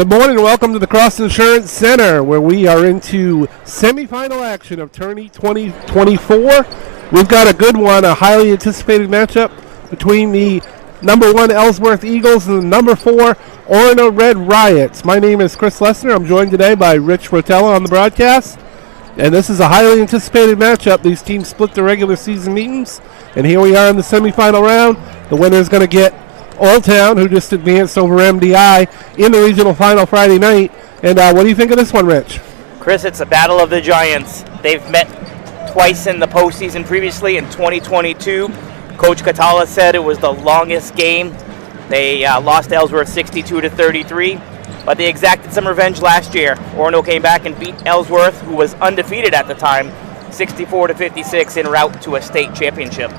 Good morning and welcome to the Cross Insurance Center, where we are into semifinal action of Tourney 2024. We've got a good one, a highly anticipated matchup between the number 1 Ellsworth Eagles and the number 4 Orono Red Riots. My name is Chris Lessner. I'm joined today by Rich Rotella on the broadcast. And this is a highly anticipated matchup. These teams split the regular season meetings, and here we are in the semifinal round. The winner is going to get Old Town, who just advanced over MDI in the regional final Friday night. And what do you think of this one, Rich? Chris, it's a battle of the giants. They've met twice in the postseason previously in 2022. Coach Catala said it was the longest game. They lost Ellsworth 62-33, but they exacted some revenge last year. Orono came back and beat Ellsworth, who was undefeated at the time, 64-56 en route to a state championship.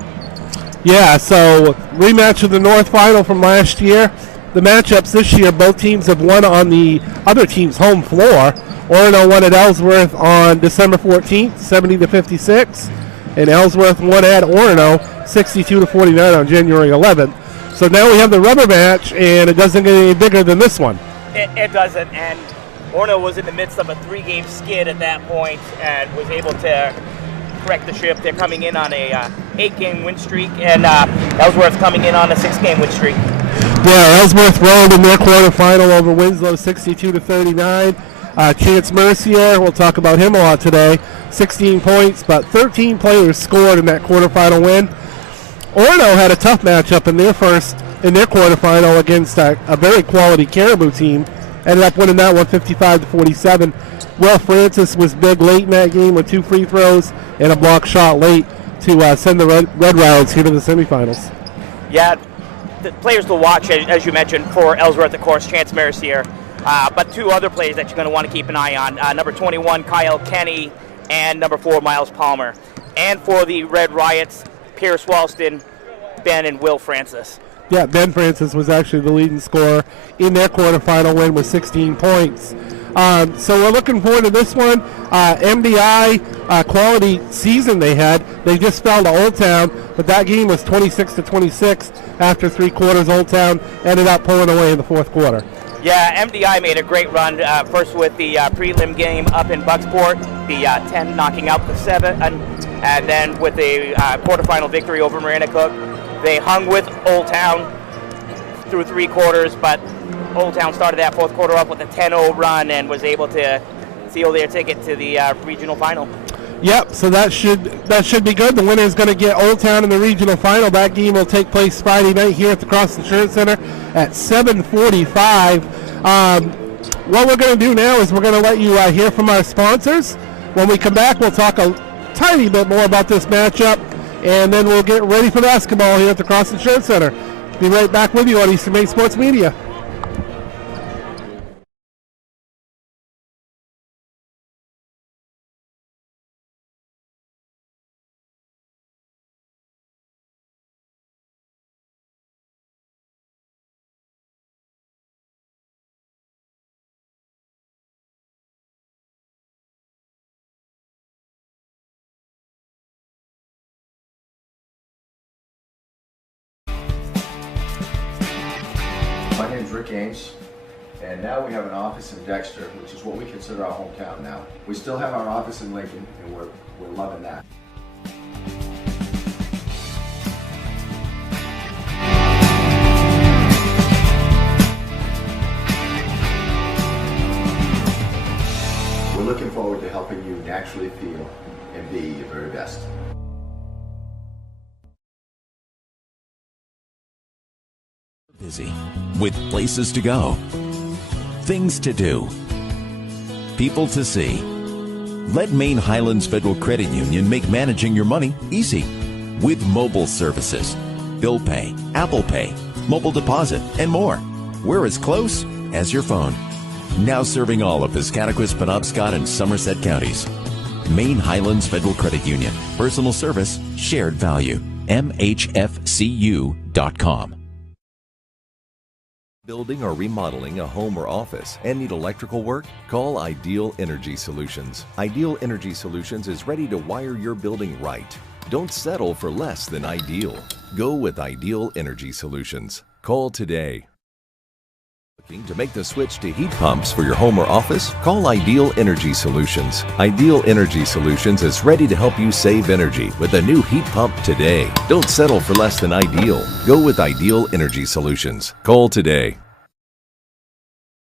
Yeah, so rematch of the North Final from last year. The matchups this year, both teams have won on the other team's home floor. Orono won at Ellsworth on December 14th, 70-56, and Ellsworth won at Orono 62-49 on January 11th. So now we have the rubber match, and it doesn't get any bigger than this one. It doesn't, and Orono was in the midst of a 3-game skid at that point and was able to correct the ship. They're coming in on a 8-game win streak, and Ellsworth coming in on a 6-game win streak. Yeah, Ellsworth rolled in their quarterfinal over Winslow 62-39. Chance Mercier, we'll talk about him a lot today, 16 points, but 13 players scored in that quarterfinal win. Orono had a tough matchup in their quarterfinal against a very quality Caribou team. Ended up winning that one 55-47. Will Francis was big late in that game with 2 free throws and a block shot late to send the Red Riots here to the semifinals. Yeah, the players to watch, as you mentioned, for Ellsworth, of course, Chance Mercier, but 2 other players that you're going to want to keep an eye on, number 21, Kyle Kenny, and number 4, Miles Palmer. And for the Red Riots, Pierce Walston, Ben, and Will Francis. Yeah, Ben Francis was actually the leading scorer in their quarterfinal win with 16 points. So we're looking forward to this one. MDI, quality season they had. They just fell to Old Town, but that game was 26-26 after 3 quarters. Old Town ended up pulling away in the 4th quarter. Yeah, MDI made a great run, first with the prelim game up in Bucksport, the 10 knocking out the 7, and then with the quarterfinal victory over Marina Cook. They hung with Old Town through 3 quarters, but Old Town started that 4th quarter off with a 10-0 run and was able to seal their ticket to the regional final. Yep, so that should be good. The winner is going to get Old Town in the regional final. That game will take place Friday night here at the Cross Insurance Center at 7:45. What we're going to do now is we're going to let you hear from our sponsors. When we come back, we'll talk a tiny bit more about this matchup, and then we'll get ready for basketball here at the Cross Insurance Center. Be right back with you on Eastern Maine Sports Media. My name is Rick Ames, and now we have an office in Dexter, which is what we consider our hometown now. We still have our office in Lincoln, and we're loving that. We're looking forward to helping you naturally feel and be your very best. Busy, with places to go, things to do, people to see. Let Maine Highlands Federal Credit Union make managing your money easy with mobile services, bill pay, Apple Pay, mobile deposit, and more. We're as close as your phone. Now serving all of Piscataquis, Penobscot, and Somerset counties. Maine Highlands Federal Credit Union. Personal service, shared value. MHFCU.com. Building or remodeling a home or office and need electrical work? Call Ideal Energy Solutions. Ideal Energy Solutions is ready to wire your building right. Don't settle for less than ideal. Go with Ideal Energy Solutions. Call today. To make the switch to heat pumps for your home or office, call Ideal Energy Solutions. Ideal Energy Solutions is ready to help you save energy with a new heat pump today. Don't settle for less than ideal. Go with Ideal Energy Solutions. Call today.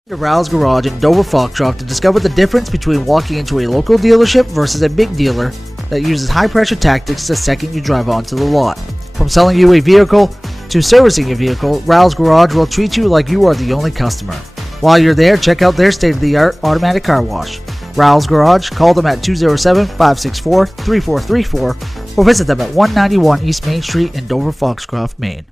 To Rouse Garage in Dover Foxcroft to discover the difference between walking into a local dealership versus a big dealer that uses high-pressure tactics the second you drive onto the lot. From selling you a vehicle to servicing your vehicle, Rouse Garage will treat you like you are the only customer. While you're there, check out their state-of-the-art automatic car wash. Rouse Garage, call them at 207-564-3434 or visit them at 191 East Main Street in Dover Foxcroft, Maine.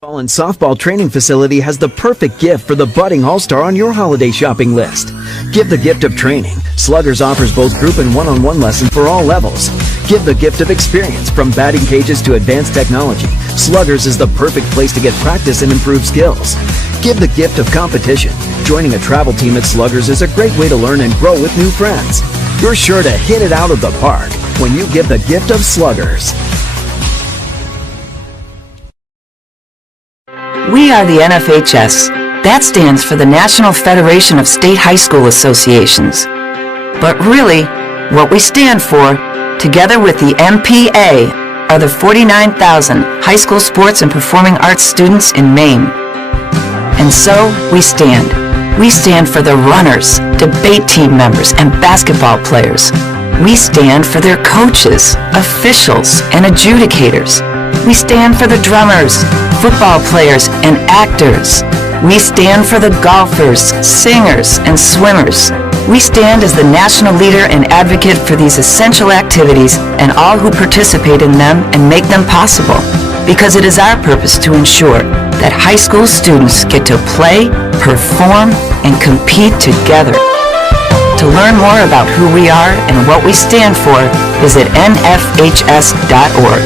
Baseball and softball training facility has the perfect gift for the budding all-star on your holiday shopping list. Give the gift of training. Sluggers offers both group and one-on-one lessons for all levels. Give the gift of experience. From batting cages to advanced technology, Sluggers is the perfect place to get practice and improve skills. Give the gift of competition. Joining a travel team at Sluggers is a great way to learn and grow with new friends. You're sure to hit it out of the park when you give the gift of Sluggers. We are the NFHS. That stands for the National Federation of State High School Associations. But really, what we stand for, together with the MPA, are the 49,000 high school sports and performing arts students in Maine. And so, we stand. We stand for the runners, debate team members, and basketball players. We stand for their coaches, officials, and adjudicators. We stand for the drummers, football players, and actors. We stand for the golfers, singers, and swimmers. We stand as the national leader and advocate for these essential activities and all who participate in them and make them possible, because it is our purpose to ensure that high school students get to play, perform, and compete together. To learn more about who we are and what we stand for, visit nfhs.org.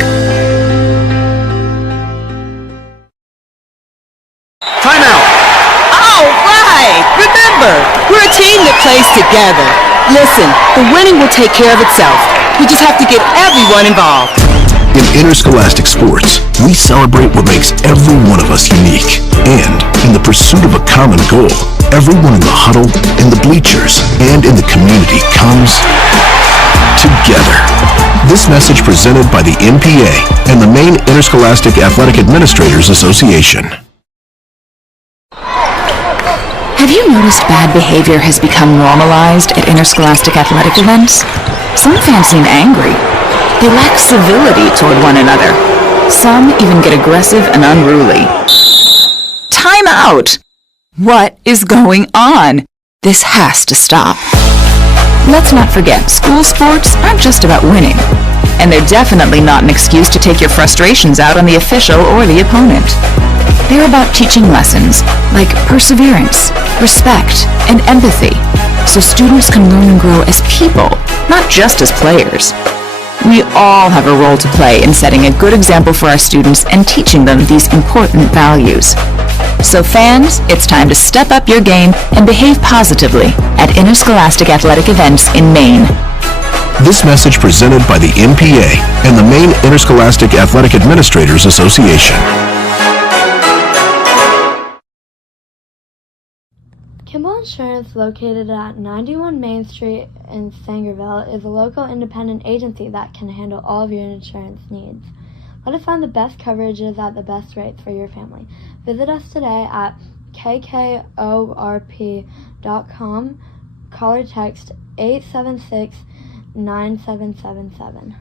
Timeout! All right! Remember, we're a team that plays together. Listen, the winning will take care of itself. We just have to get everyone involved. In interscholastic sports, we celebrate what makes every one of us unique. And in the pursuit of a common goal, everyone in the huddle, in the bleachers, and in the community comes together. This message presented by the NPA and the Maine Interscholastic Athletic Administrators Association. Have you noticed bad behavior has become normalized at interscholastic athletic events? Some fans seem angry. They lack civility toward one another. Some even get aggressive and unruly. Time out! What is going on? This has to stop. Let's not forget, school sports aren't just about winning. And they're definitely not an excuse to take your frustrations out on the official or the opponent. They're about teaching lessons like perseverance, respect, and empathy, so students can learn and grow as people, not just as players. We all have a role to play in setting a good example for our students and teaching them these important values. So fans, it's time to step up your game and behave positively at interscholastic athletic events in Maine. This message presented by the NPA and the Maine Interscholastic Athletic Administrators Association. Kimball Insurance, located at 91 Main Street in Sangerville, is a local independent agency that can handle all of your insurance needs. Let us find the best coverages at the best rates for your family. Visit us today at kkorp.com. Call or text 876-9777.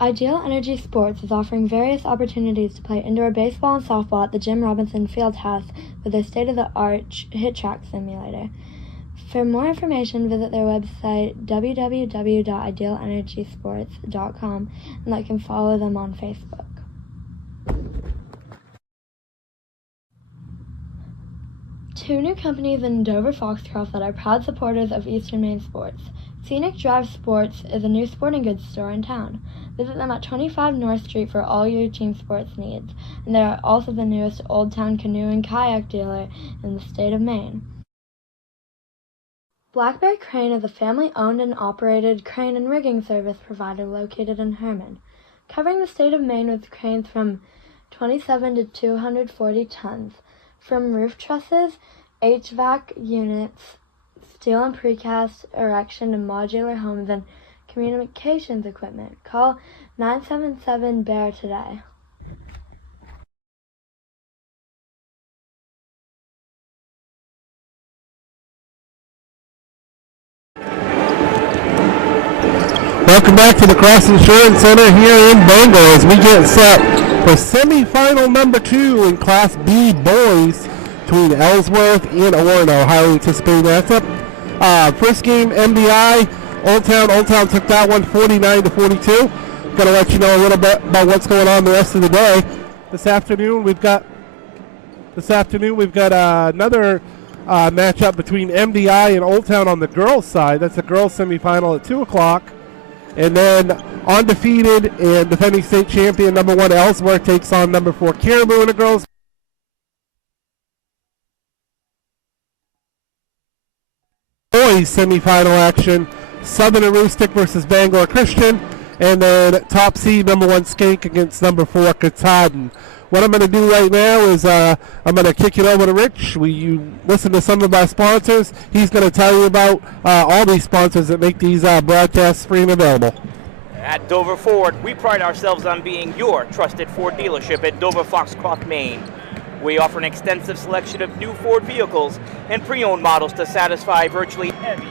Ideal Energy Sports is offering various opportunities to play indoor baseball and softball at the Jim Robinson Fieldhouse with their state-of-the-art hit track simulator. For more information, visit their website www.idealenergysports.com and like and follow them on Facebook. Two new companies in Dover Foxcroft that are proud supporters of Eastern Maine sports. Scenic Drive Sports is a new sporting goods store in town. Visit them at 25 North Street for all your team sports needs, and they are also the newest Old Town canoe and kayak dealer in the state of Maine. Black Bear Crane is a family-owned and operated crane and rigging service provider located in Herman, covering the state of Maine with cranes from 27 to 240 tons. From roof trusses, HVAC units, steel and precast erection and modular homes, and communications equipment. Call 977-BEAR today. Welcome back to the Cross Insurance Center here in Bangor as we get set for semifinal number 2 in Class B boys between Ellsworth and Orono. Highly anticipated matchup. First game, MBI, Old Town. Old Town took that one 49 to 42. Going to let you know a little bit about what's going on the rest of the day. This afternoon we've got another matchup between MDI and Old Town on the girls' side. That's a girls' semifinal at 2 o'clock. And then undefeated and defending state champion number 1 Ellsworth takes on number 4 Caribou in the girls' boys semifinal action. Southern Aroostook versus Bangor Christian. And then top seed number 1 Skank against number 4 Katahdin. What I'm going to do right now is I'm going to kick it over to Rich. You listen to some of our sponsors. He's going to tell you about all these sponsors that make these broadcasts free and available. At Dover Ford, we pride ourselves on being your trusted Ford dealership at Dover Foxcroft, Maine. We offer an extensive selection of new Ford vehicles and pre-owned models to satisfy virtually every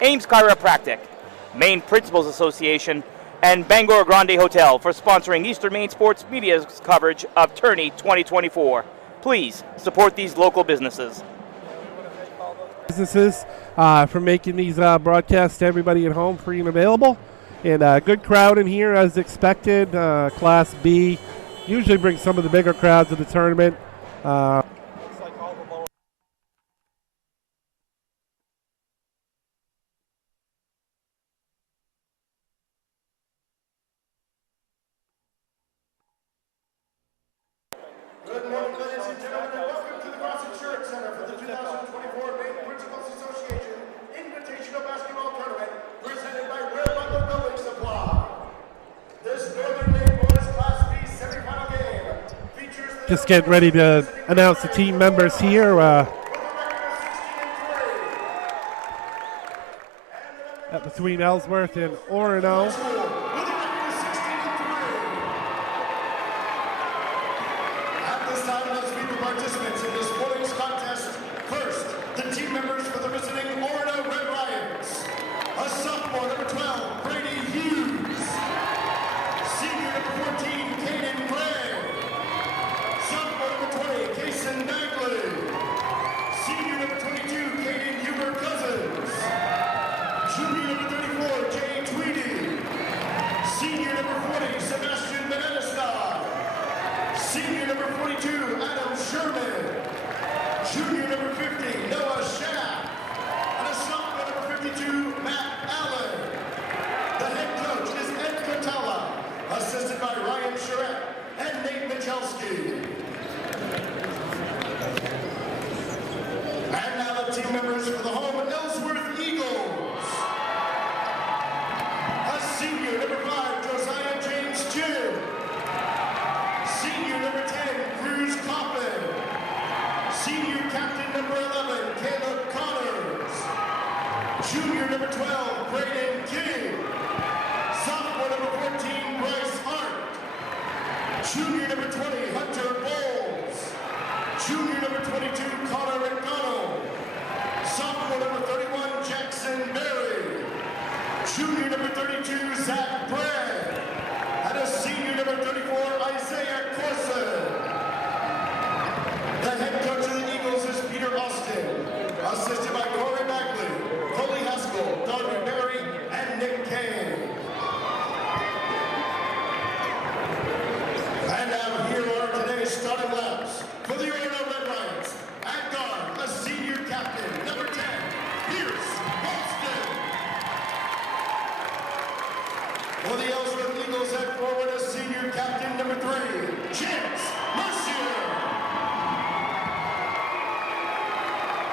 Ames Chiropractic, Maine Principals Association, and Bangor Grande Hotel for sponsoring Eastern Maine Sports Media's coverage of Tourney 2024. Please support these local businesses. For making these broadcasts to everybody at home free and available. And a good crowd in here as expected. Class B usually brings some of the bigger crowds to the tournament. Good morning, ladies and gentlemen, and welcome to the Cross Insurance Center for the 2024 Maine Principals Association Invitational Basketball Tournament presented by Will Butler Building Supply. This Northern Maine Boys Class B semifinal game features the Just getting ready to announce the team members here. Between Ellsworth and Orono. Junior number 12, Braden King. Sophomore number 14, Bryce Hart. Junior number 20, Hunter Bowles. Junior number 22, Connor McDonald. Sophomore number 31, Jackson Berry. Junior number 32, Zach Bragg. And a senior number 34, Isaiah Corson. The head coach of the Eagles is Peter Austin, assisted by Corey Bagley, Coley Haskell, Darby Berry, and Nick Kay.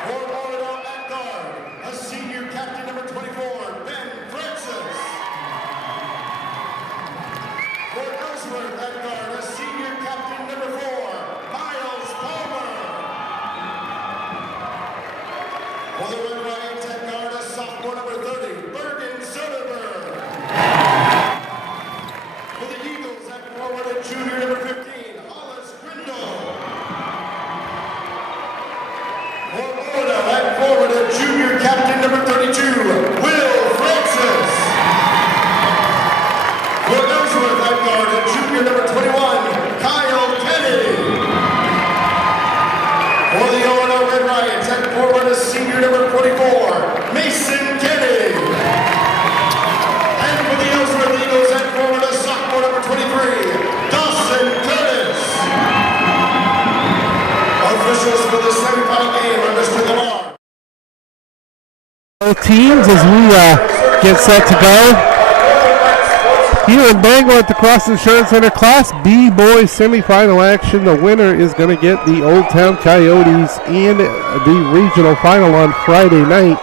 For Orono at guard, a senior captain number 24, Ben Francis. For Ellsworth at guard, a senior captain number 4, Miles Palmer. For the Red Riots at guard, a sophomore number 30, Bergen Soderberg. For the Eagles at forward, a junior number 15, Hollis Grindle. For Orono at forward, a junior captain number 32, Will Francis. For Ellsworth at guard, a junior number 21, Kyle Kennedy. For the Orono Red Riots at forward, a senior number 44, Mason Kennedy. And for the Ellsworth Eagles at forward, a sophomore number 23, Dawson Curtis. Officials for the semifinal game are Mr. Lamar. Both teams as we get set to go. Here in Bangor at the Cross Insurance Center Class B Boys semifinal action. The winner is going to get the Old Town Coyotes in the regional final on Friday night.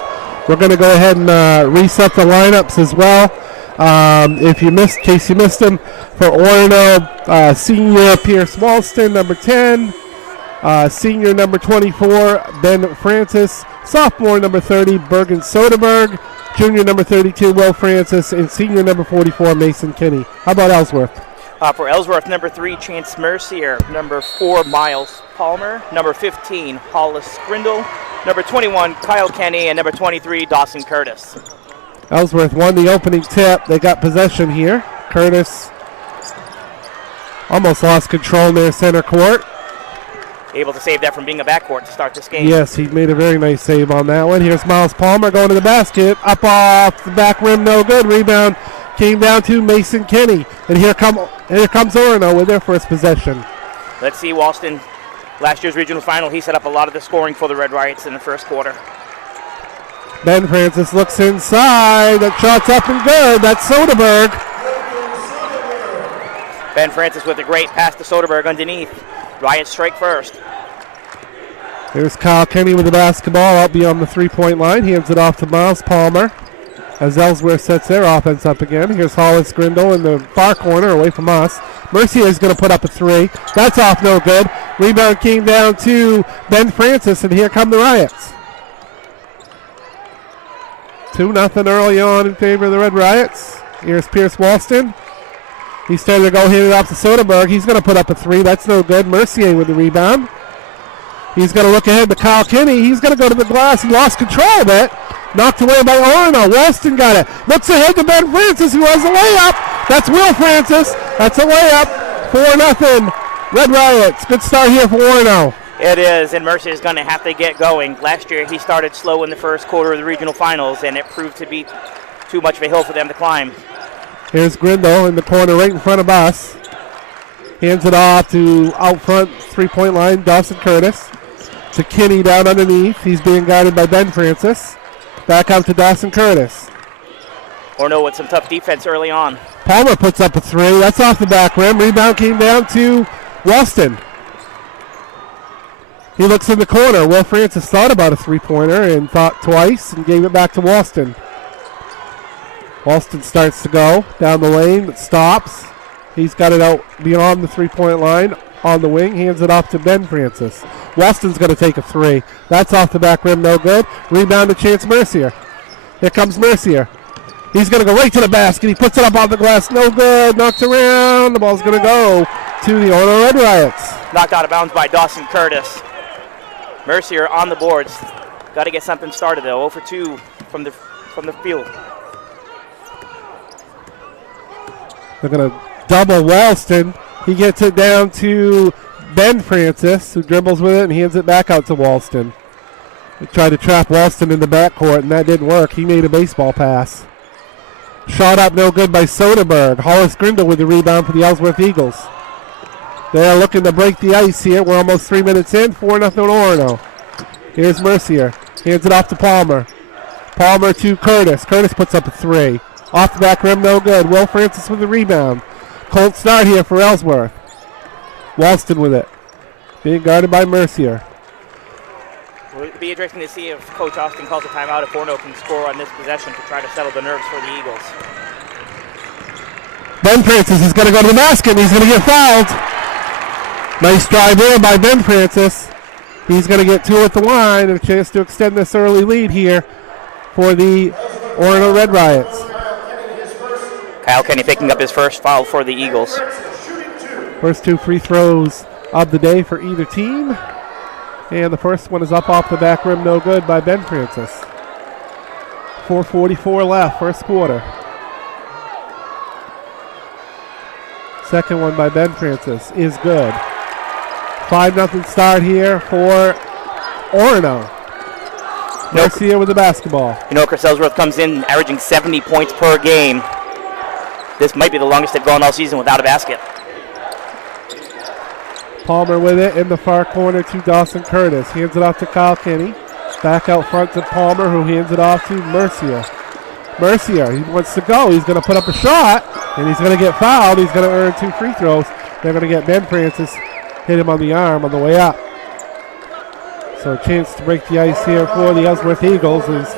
We're going to go ahead and reset the lineups as well. If you missed, in case you missed them, for Orono, senior Pierce Walston, number 10. Senior number 24, Ben Francis. Sophomore number 30, Bergen Soderberg. Junior number 32, Will Francis. And senior number 44, Mason Kinney. How about Ellsworth? For Ellsworth, number 3, Chance Mercier. Number 4, Miles Palmer. Number 15, Hollis Grindle. Number 21, Kyle Kenny. And number 23, Dawson Curtis. Ellsworth won the opening tip. They got possession here. Curtis almost lost control near center court. Able to save that from being a backcourt to start this game. Yes, he made a very nice save on that one. Here's Miles Palmer going to the basket. Up off the back rim, no good. Rebound came down to Mason Kinney. And here comes Orono with their first possession. Let's see, Walston, last year's regional final, he set up a lot of the scoring for the Red Riots in the first quarter. Ben Francis looks inside. That shot's up and good. That's Soderberg. Ben Francis with a great pass to Soderberg underneath. Riots strike first. There's Kyle Kenny with the basketball out beyond the three-point line. He hands it off to Miles Palmer as Ellsworth sets their offense up again. Here's Hollis Grindle in the far corner away from us. Mercier is going to put up a three. That's off no good. Rebound came down to Ben Francis, and here come the Riots. 2-0 early on in favor of the Red Riots. Here's Pierce Walston. He started to go hand it off to Soderberg. He's going to put up a three. That's no good. Mercier with the rebound. He's going to look ahead to Kyle Kinney. He's going to go to the glass. He lost control of it. Knocked away by Orono. Walston got it. Looks ahead to Ben Francis, who has a layup. That's Will Francis. That's a layup. 4-0 Red Riots. Good start here for Orono. It is, and Mercier is going to have to get going. Last year he started slow in the first quarter of the regional finals, and it proved to be too much of a hill for them to climb. Here's Grindle in the corner right in front of us. Hands it off to out front, three-point line, Dawson Curtis. To Kinney down underneath. He's being guided by Ben Francis. Back out to Dawson Curtis. Orono with some tough defense early on. Palmer puts up a three. That's off the back rim. Rebound came down to Walston. He looks in the corner. Will Francis thought about a three-pointer and thought twice and gave it back to Walston. Walston starts to go down the lane, but stops. He's got it out beyond the three-point line on the wing. Hands it off to Ben Francis. Walston's going to take a three. That's off the back rim, no good. Rebound to Chance Mercier. Here comes Mercier. He's going to go right to the basket. He puts it up on the glass, no good. Knocked around. The ball's going to go to the Orono Red Riots. Knocked out of bounds by Dawson Curtis. Mercier on the boards. Got to get something started though. 0 for 2 from the field. They're going to double Walston. He gets it down to Ben Francis, who dribbles with it and hands it back out to Walston. They tried to trap Walston in the backcourt, and that didn't work. He made a baseball pass. Shot up no good by Soderberg. Hollis Grindle with the rebound for the Ellsworth Eagles. They're looking to break the ice here. We're almost 3 minutes in. 4-0 Orono. Here's Mercier. Hands it off to Palmer. Palmer to Curtis. Curtis puts up a three. Off the back rim, no good. Will Francis with the rebound. Cold start here for Ellsworth. Walston with it. Being guarded by Mercier. It'll be interesting to see if Coach Austin calls a timeout if Orono can score on this possession to try to settle the nerves for the Eagles. Ben Francis is going to go to the basket, and he's going to get fouled. Nice drive there by Ben Francis. He's going to get 2 at the line and a chance to extend this early lead here for the Orono Red Riots. Kyle Kenny picking up his first foul for the Eagles. First 2 free throws of the day for either team. And the first one is up off the back rim, no good by Ben Francis. 4:44 left, first quarter. Second one by Ben Francis is good. 5-0 start here for Orono. Garcia with the basketball. You know, Chris Ellsworth comes in averaging 70 points per game. This might be the longest they've gone all season without a basket. Palmer with it in the far corner to Dawson Curtis. Hands it off to Kyle Kenny. Back out front to Palmer, who hands it off to Mercier. Mercier, he wants to go. He's going to put up a shot, and he's going to get fouled. He's going to earn 2 free throws. They're going to get Ben Francis, hit him on the arm on the way up. So a chance to break the ice here for the Ellsworth Eagles is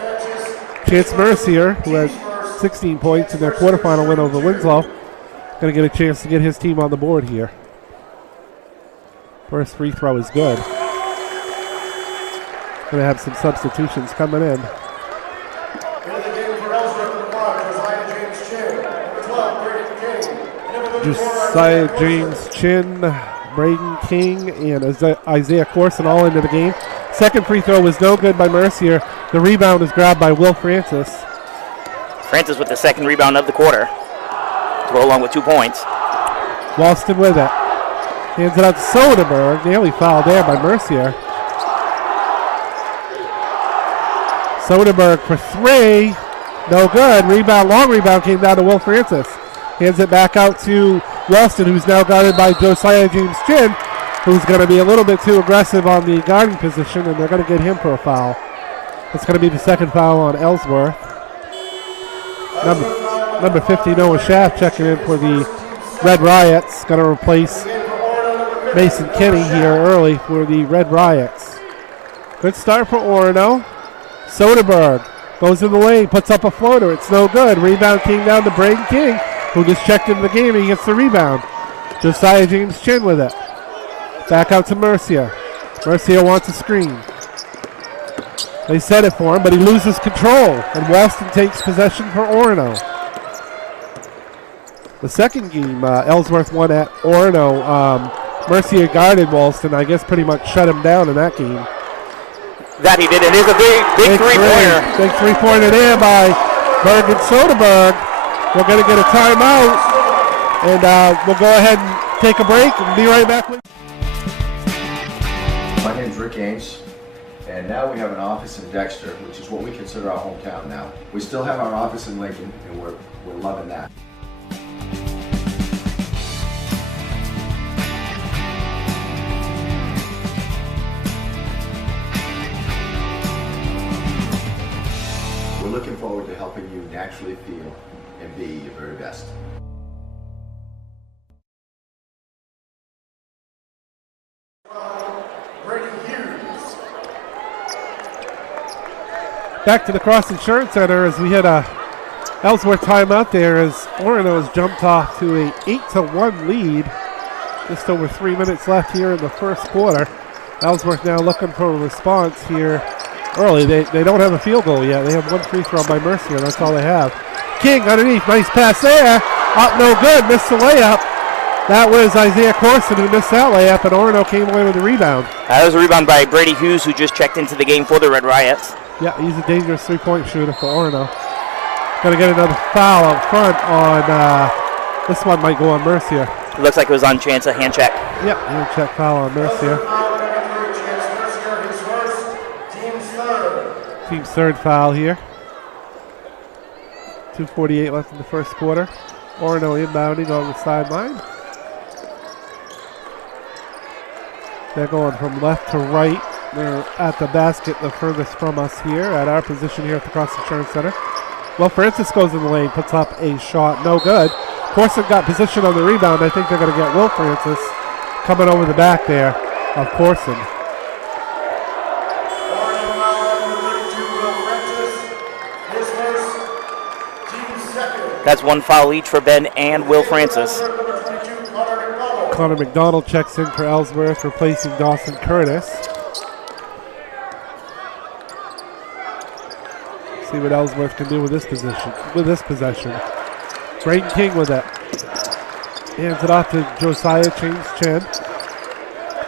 Chance Mercier, who had 16 points in their quarterfinal win over Winslow. Going to get a chance to get his team on the board here. First free throw is good. Going to have some substitutions coming in. Josiah James Chin, Braden King, and Isaiah Corson all into the game. Second free throw was no good by Mercier. The rebound is grabbed by Will Francis. Francis with the second rebound of the quarter to go along with 2 points. Walston with it. Hands it out to Soderberg. Nearly fouled there by Mercier. Soderberg for 3. No good. Rebound, long rebound came down to Will Francis. Hands it back out to Walston, who's now guarded by Josiah James Chin, who's going to be a little bit too aggressive on the guarding position, and they're going to get him for a foul. That's going to be the second foul on Ellsworth. Number 50, Noah Schaff, checking in for the Red Riots. Going to replace Mason Kenny here early for the Red Riots. Good start for Orono. Soderberg goes in the lane, puts up a floater. It's no good. Rebound came down to Braden King, who just checked into the game. He gets the rebound. Josiah James Chin with it. Back out to Mercier. Mercier wants a screen. They set it for him, but he loses control, and Walston takes possession for Orono. The second game, Ellsworth won at Orono. Mercier guarded Walston, I guess pretty much shut him down in that game. That he did. It is a big three-pointer. Big three-pointer there by Berg and Soderberg. We're going to get a timeout, and we'll go ahead and take a break and be right back with you. My name's Rick Ames, and now we have an office in Dexter, which is what we consider our hometown now. We still have our office in Lincoln, and we're loving that. We're looking forward to helping you naturally feel and be your very best. Back to the Cross Insurance Center as we had a Ellsworth timeout there as Orono has jumped off to a 8-1 lead. Just over 3 minutes left here in the first quarter. Ellsworth now looking for a response here early. They don't have a field goal yet. They have 1 free throw by Mercier. That's all they have. King underneath. Nice pass there. Up no good. Missed the layup. That was Isaiah Corson who missed that layup, and Orono came away with the rebound. That was a rebound by Brady Hughes, who just checked into the game for the Red Riots. Yeah, he's a dangerous three-point shooter for Orono. Going to get another foul out front on, this one might go on Mercier. It looks like it was on chance of hand check. Yep, hand check foul on Mercier. Team's third foul here. 2:48 left in the first quarter. Orono inbounding on the sideline. They're going from left to right. They're at the basket the furthest from us here at our position here at the Cross Insurance Center. Well, Francis goes in the lane, puts up a shot, no good. Corson got position on the rebound. I think they're going to get Will Francis coming over the back there of Corson. That's one foul each for Ben and Will Francis. Connor McDonald checks in for Ellsworth, replacing Dawson Curtis. See what Ellsworth can do with this possession. Braden King with it. Hands it off to Josiah, change chin.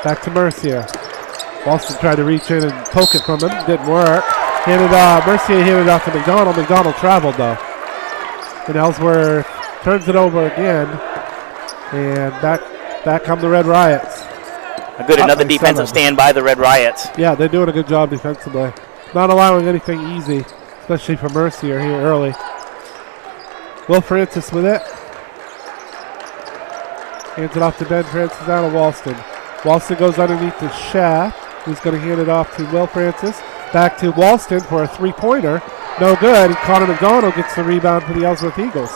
Back to Mercier. Boston tried to reach in and poke it from him. Didn't work. Mercier handed off to McDonald. McDonald traveled though. And Ellsworth turns it over again. And back come the Red Riots. Another defensive stand by the Red Riots. Yeah, they're doing a good job defensively. Not allowing anything easy, especially for Mercier here early. Will Francis with it. Hands it off to Ben Francis down to Walston. Walston goes underneath the shaft. Who's going to hand it off to Will Francis. Back to Walston for a three-pointer. No good. Connor McDonald gets the rebound for the Ellsworth Eagles.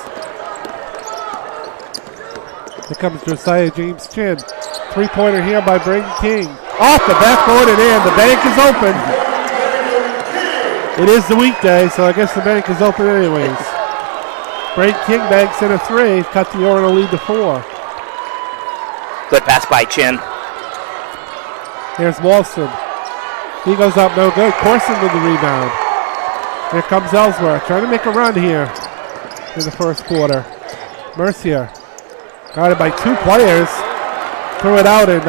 Here comes Josiah James Chin. Three-pointer here by Braden King. Off the backboard and in. The bank is open. It is the weekday, so I guess the bank is open anyways. Braden King banks in a three. Cut the Orono lead to 4. Good pass by Chin. Here's Walston. He goes up, no good. Corson with the rebound. Here comes Ellsworth, trying to make a run here in the first quarter. Mercier, guarded by 2 players, threw it out, and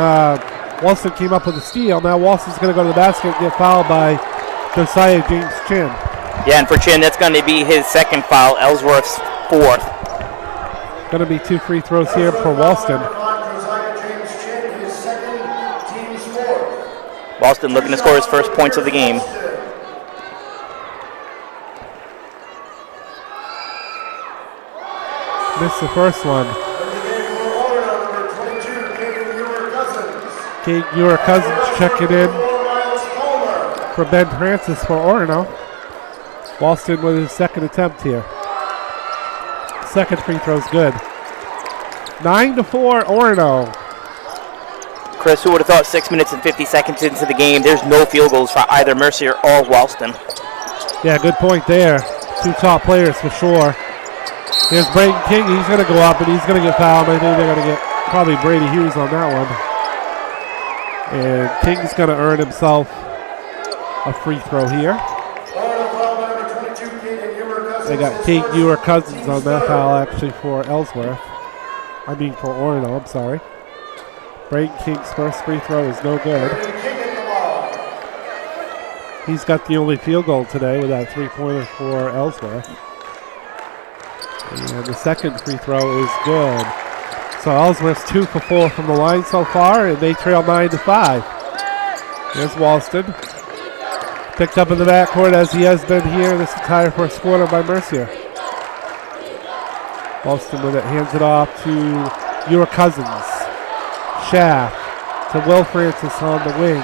Walston came up with a steal. Now Walston's going to go to the basket and get fouled by Josiah James Chin. Yeah, and for Chin, that's going to be his second foul, Ellsworth's 4th. Going to be 2 free throws here for Walston. Walston looking to score his first points of the game. Missed the first one. Kate Ewer Cousins checking in for Ben Francis for Orono. Walston with his second attempt here. Second free throw's good. 9-4 Orono. Chris, who would have thought 6 minutes and 50 seconds into the game, there's no field goals for either Mercier or Walston. Yeah, good point there. 2 top players for sure. Here's Braden King. He's going to go up and he's going to get fouled. I think they're going to get probably Brady Hughes on that one. And King's going to earn himself a free throw here. They got Kate Ewer Cousins on that foul actually for Ellsworth. For Orono, I'm sorry. Braden King's first free throw is no good. He's got the only field goal today with that three-pointer for Ellsworth. And the second free throw is good. So Ellsworth's 2 for 4 from the line so far, and they trail 9-5. Here's Walston. Picked up in the backcourt as he has been here this entire first quarter by Mercier. Walston with it, hands it off to Ewer Cousins. Shaft to Will Francis on the wing.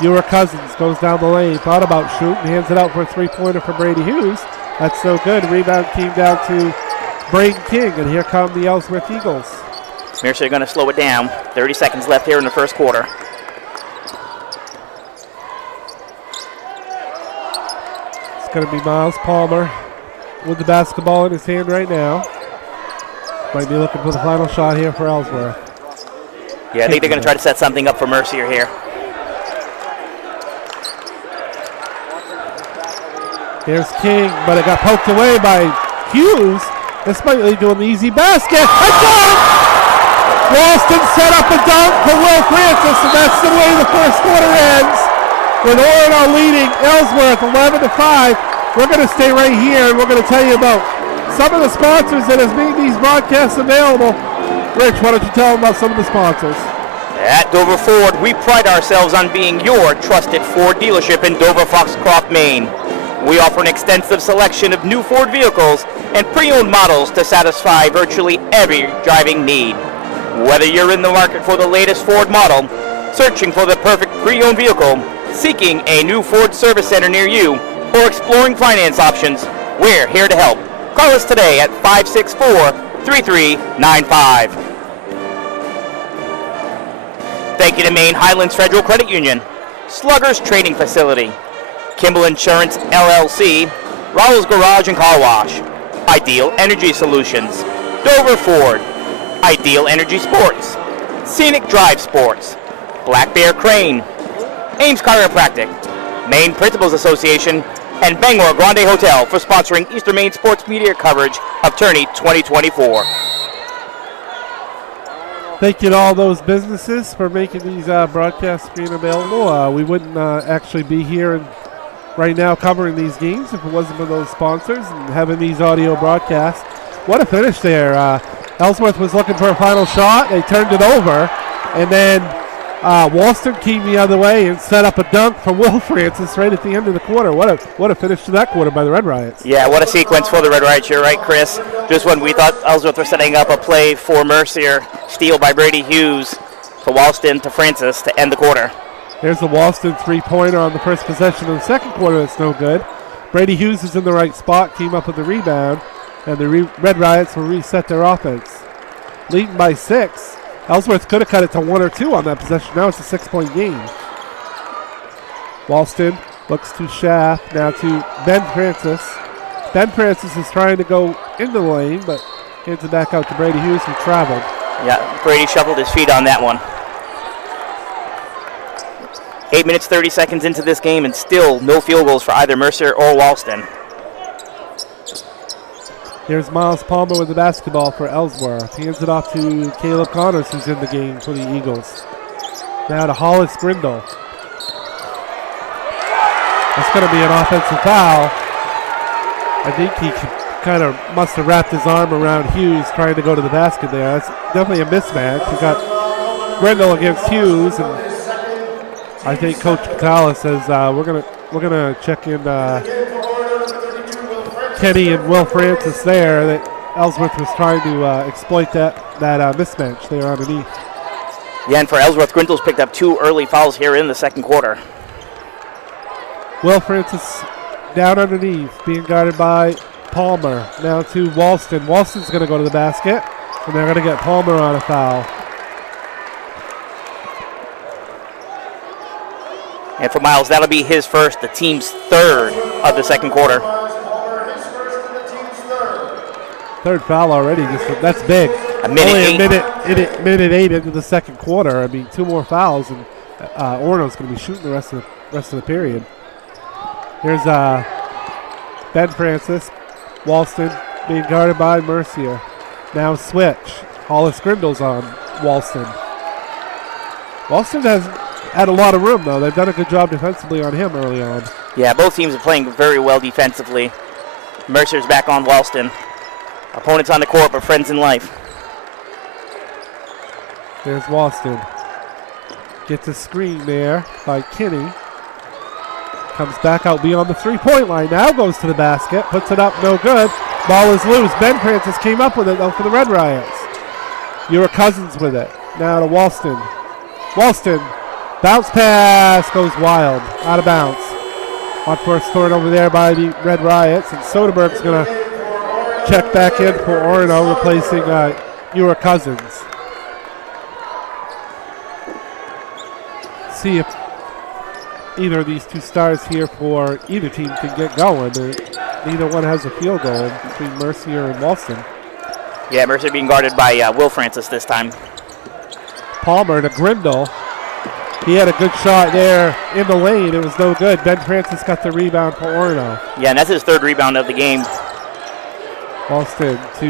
Ewer Cousins goes down the lane, thought about shooting, hands it out for a three-pointer for Brady Hughes. That's no good. Rebound came down to Braden King, and here come the Ellsworth Eagles. Mercier going to slow it down. 30 seconds left here in the first quarter. It's going to be Miles Palmer with the basketball in his hand right now. Might be looking for the final shot here for Ellsworth. Yeah, I think they're going to try to set something up for Mercier here. Here's King, but it got poked away by Hughes. This might lead to an easy basket. A dunk! Walston set up a dunk for Will Francis, and that's the way the first quarter ends. With Orono leading Ellsworth 11-5. We're going to stay right here, and we're going to tell you about some of the sponsors that has made these broadcasts available. Rich, why don't you tell them about some of the sponsors? At Dover Ford, we pride ourselves on being your trusted Ford dealership in Dover Foxcroft, Maine. We offer an extensive selection of new Ford vehicles and pre-owned models to satisfy virtually every driving need. Whether you're in the market for the latest Ford model, searching for the perfect pre-owned vehicle, seeking a new Ford service center near you, or exploring finance options, we're here to help. Call us today at 564-3395. Thank you to Maine Highlands Federal Credit Union, Sluggers Training Facility, Kimball Insurance LLC, Raoul's Garage and Car Wash, Ideal Energy Solutions. Dover Ford, Ideal Energy Sports, Scenic Drive Sports, Black Bear Crane, Ames Chiropractic, Maine Principals Association, and Bangor Grande Hotel for sponsoring Eastern Maine sports media coverage of Tourney 2024. Thank you to all those businesses for making these broadcasts being available. We wouldn't actually be here right now covering these games if it wasn't for those sponsors and having these audio broadcasts. What a finish there. Ellsworth was looking for a final shot. They turned it over. And then Walston came the other way and set up a dunk for Will Francis right at the end of the quarter. What a finish to that quarter by the Red Riots. Yeah, what a sequence for the Red Riots. You're right, Chris. Just when we thought Ellsworth were setting up a play for Mercier, steal by Brady Hughes to Walston to Francis to end the quarter. There's the Walston three-pointer on the first possession of the second quarter. That's no good. Brady Hughes is in the right spot, came up with the rebound, and the Red Riots will reset their offense. Leading by 6. Ellsworth could have cut it to 1 or 2 on that possession. Now it's a 6-point game. Walston looks to Schaff, now to Ben Francis. Ben Francis is trying to go into the lane, but hands it back out to Brady Hughes, who traveled. Yeah, Brady shuffled his feet on that one. 8 minutes, 30 seconds into this game, and still no field goals for either Mercier or Walston. Here's Miles Palmer with the basketball for Ellsworth. Hands it off to Caleb Connors, who's in the game for the Eagles. Now to Hollis Grindle. That's going to be an offensive foul. I think he kind of must have wrapped his arm around Hughes trying to go to the basket there. That's definitely a mismatch. You got Grindle against Hughes, and I think Coach Catala says we're gonna check in Kenny and Will Francis there. That Ellsworth was trying to exploit that mismatch there underneath. Yeah, and for Ellsworth, Grindle's picked up 2 early fouls here in the second quarter. Will Francis down underneath, being guarded by Palmer. Now to Walston. Walston's going to go to the basket, and they're going to get Palmer on a foul. And for Miles, that'll be his first, the team's third of the second quarter. Third foul already. That's big. Only a minute 8 into the second quarter. I mean, 2 more fouls, and Orono's going to be shooting the rest of the period. Here's Ben Francis. Walston being guarded by Mercier. Now switch. Hollis Grindle's on Walston. Walston has had a lot of room, though. They've done a good job defensively on him early on. Yeah, both teams are playing very well defensively. Mercier's back on Walston. Opponents on the court, but friends in life. There's Walston. Gets a screen there by Kinney. Comes back out beyond the three-point line. Now goes to the basket. Puts it up, no good. Ball is loose. Ben Francis came up with it, though, for the Red Riots. Your Cousins with it. Now to Walston. Walston. Bounce pass goes wild. Out of bounds. On first turnover there by the Red Riots. And Soderberg's going to check back in for Orono, replacing your Cousins. See if either of these 2 stars here for either team can get going. Neither one has a field goal between Mercier and Walston. Yeah, Mercier being guarded by Will Francis this time. Palmer to Grindle. He had a good shot there in the lane. It was no good. Ben Francis got the rebound for Orono. Yeah, and that's his 3rd rebound of the game. Walston to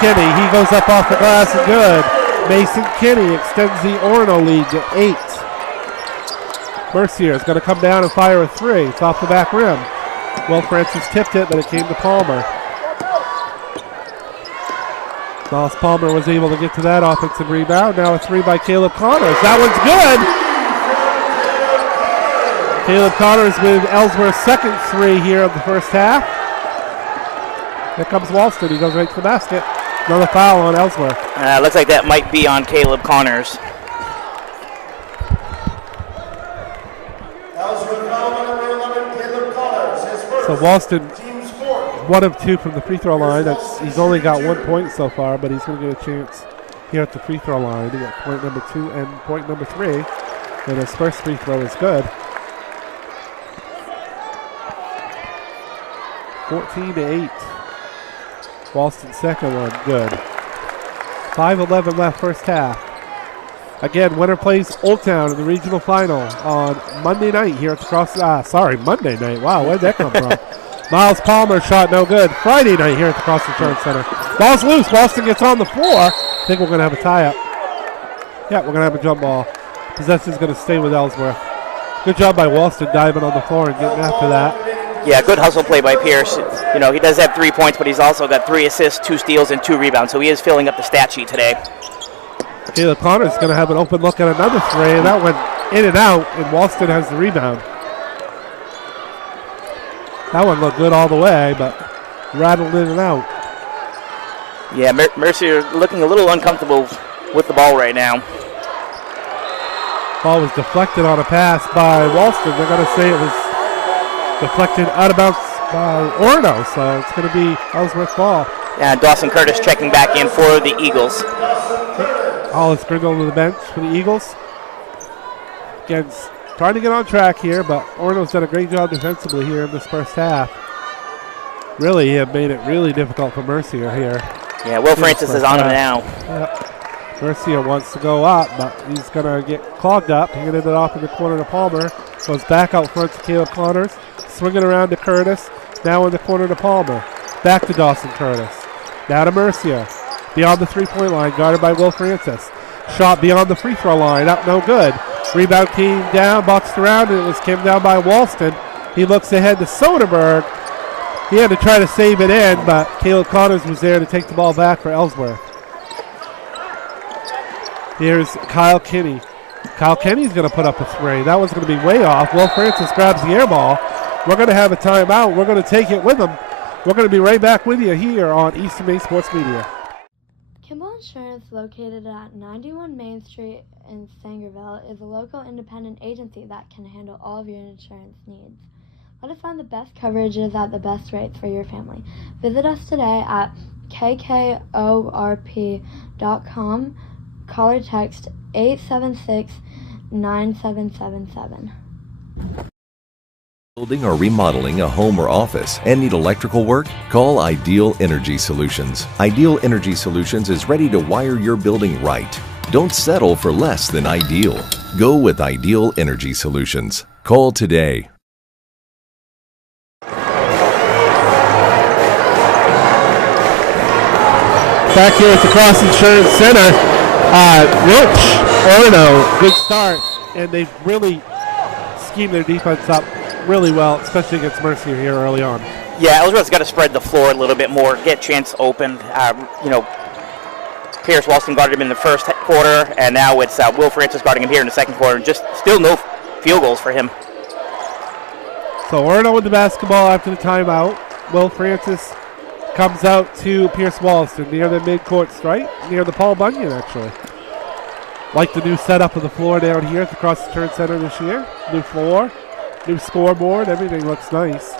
Kinney. He goes up off the glass and good. Mason Kinney extends the Orono lead to 8. Mercier is going to come down and fire a 3. It's off the back rim. Will Francis tipped it, but it came to Palmer. Miles Palmer was able to get to that offensive rebound. Now a 3 by Caleb Connors. That one's good. Caleb Connors with Ellsworth's second 3 here of the first half. Here comes Walston. He goes right to the basket. Another foul on Ellsworth. Looks like that might be on Caleb Connors. So Walston, 1 of 2 from the free throw line. He's only got 1 point so far, but he's going to get a chance here at the free throw line to get point number 2 and point number 3. And his first free throw is good. 14-8. Walston's second one, good. 5:11 left first half. Again, winner plays Old Town in the regional final on Monday night here at the Monday night. Wow, where'd that come from? Miles Palmer shot no good. Friday night here at the Cross Insurance Center. Ball's loose. Walston gets on the floor. I think we're going to have a tie-up. Yeah, we're going to have a jump ball. Possession's going to stay with Ellsworth. Good job by Walston diving on the floor and getting after that. Yeah, good hustle play by Pierce. You know, he does have 3 points, but he's also got 3 assists, 2 steals, and 2 rebounds, so he is filling up the stat sheet today. Caleb Connor's going to have an open look at another three, and that went in and out, and Walston has the rebound. That one looked good all the way, but rattled in and out. Yeah, Mercier looking a little uncomfortable with the ball right now. Ball was deflected on a pass by Walston. They're going to say it was deflected out of bounds by Orono, so it's going to be Ellsworth ball. And Dawson Curtis checking back in for the Eagles. Hollis Grindle to the bench for the Eagles. Again, trying to get on track here, but Orono's done a great job defensively here in this first half. Really, he have made it really difficult for Mercier here. Yeah, Will Francis is on him now. Yep. Mercier wants to go up, but he's going to get clogged up. He ended it off in the corner to Palmer. Goes back out front to Caleb Connors. Swinging around to Curtis. Now in the corner to Palmer. Back to Dawson Curtis. Now to Mercier. Beyond the three-point line, guarded by Will Francis. Shot beyond the free throw line, up no good. Rebound came down, boxed around, and it was came down by Walston. He looks ahead to Soderberg. He had to try to save it in, but Caleb Connors was there to take the ball back for Ellsworth. Here's Kyle Kinney. Kyle Kinney's going to put up a three. That one's going to be way off. Will Francis grabs the air ball. We're going to have a timeout. We're going to take it with him. We're going to be right back with you here on Eastern Maine Sports Media. Kimball Insurance, located at 91 Main Street in Sangerville, is a local independent agency that can handle all of your insurance needs. Let us find the best coverages at the best rates for your family. Visit us today at kkorp.com. Call or text 876-9777. Building or remodeling a home or office and need electrical work? Call Ideal Energy Solutions. Ideal Energy Solutions is ready to wire your building right. Don't settle for less than ideal. Go with Ideal Energy Solutions. Call today. Back here at the Cross Insurance Center, Orono, good start, and they've really schemed their defense up really well, especially against Mercier here early on. Yeah, Ellsworth's got to spread the floor a little bit more, get chance open. Pierce Walston guarded him in the first quarter, and now it's Will Francis guarding him here in the second quarter. Just still no field goals for him. So Orono with the basketball after the timeout. Will Francis comes out to Pierce Walston near the midcourt stripe, near the Paul Bunyan actually. Like the new setup of the floor down here at the Cross Insurance Center this year. New floor. New scoreboard, everything looks nice.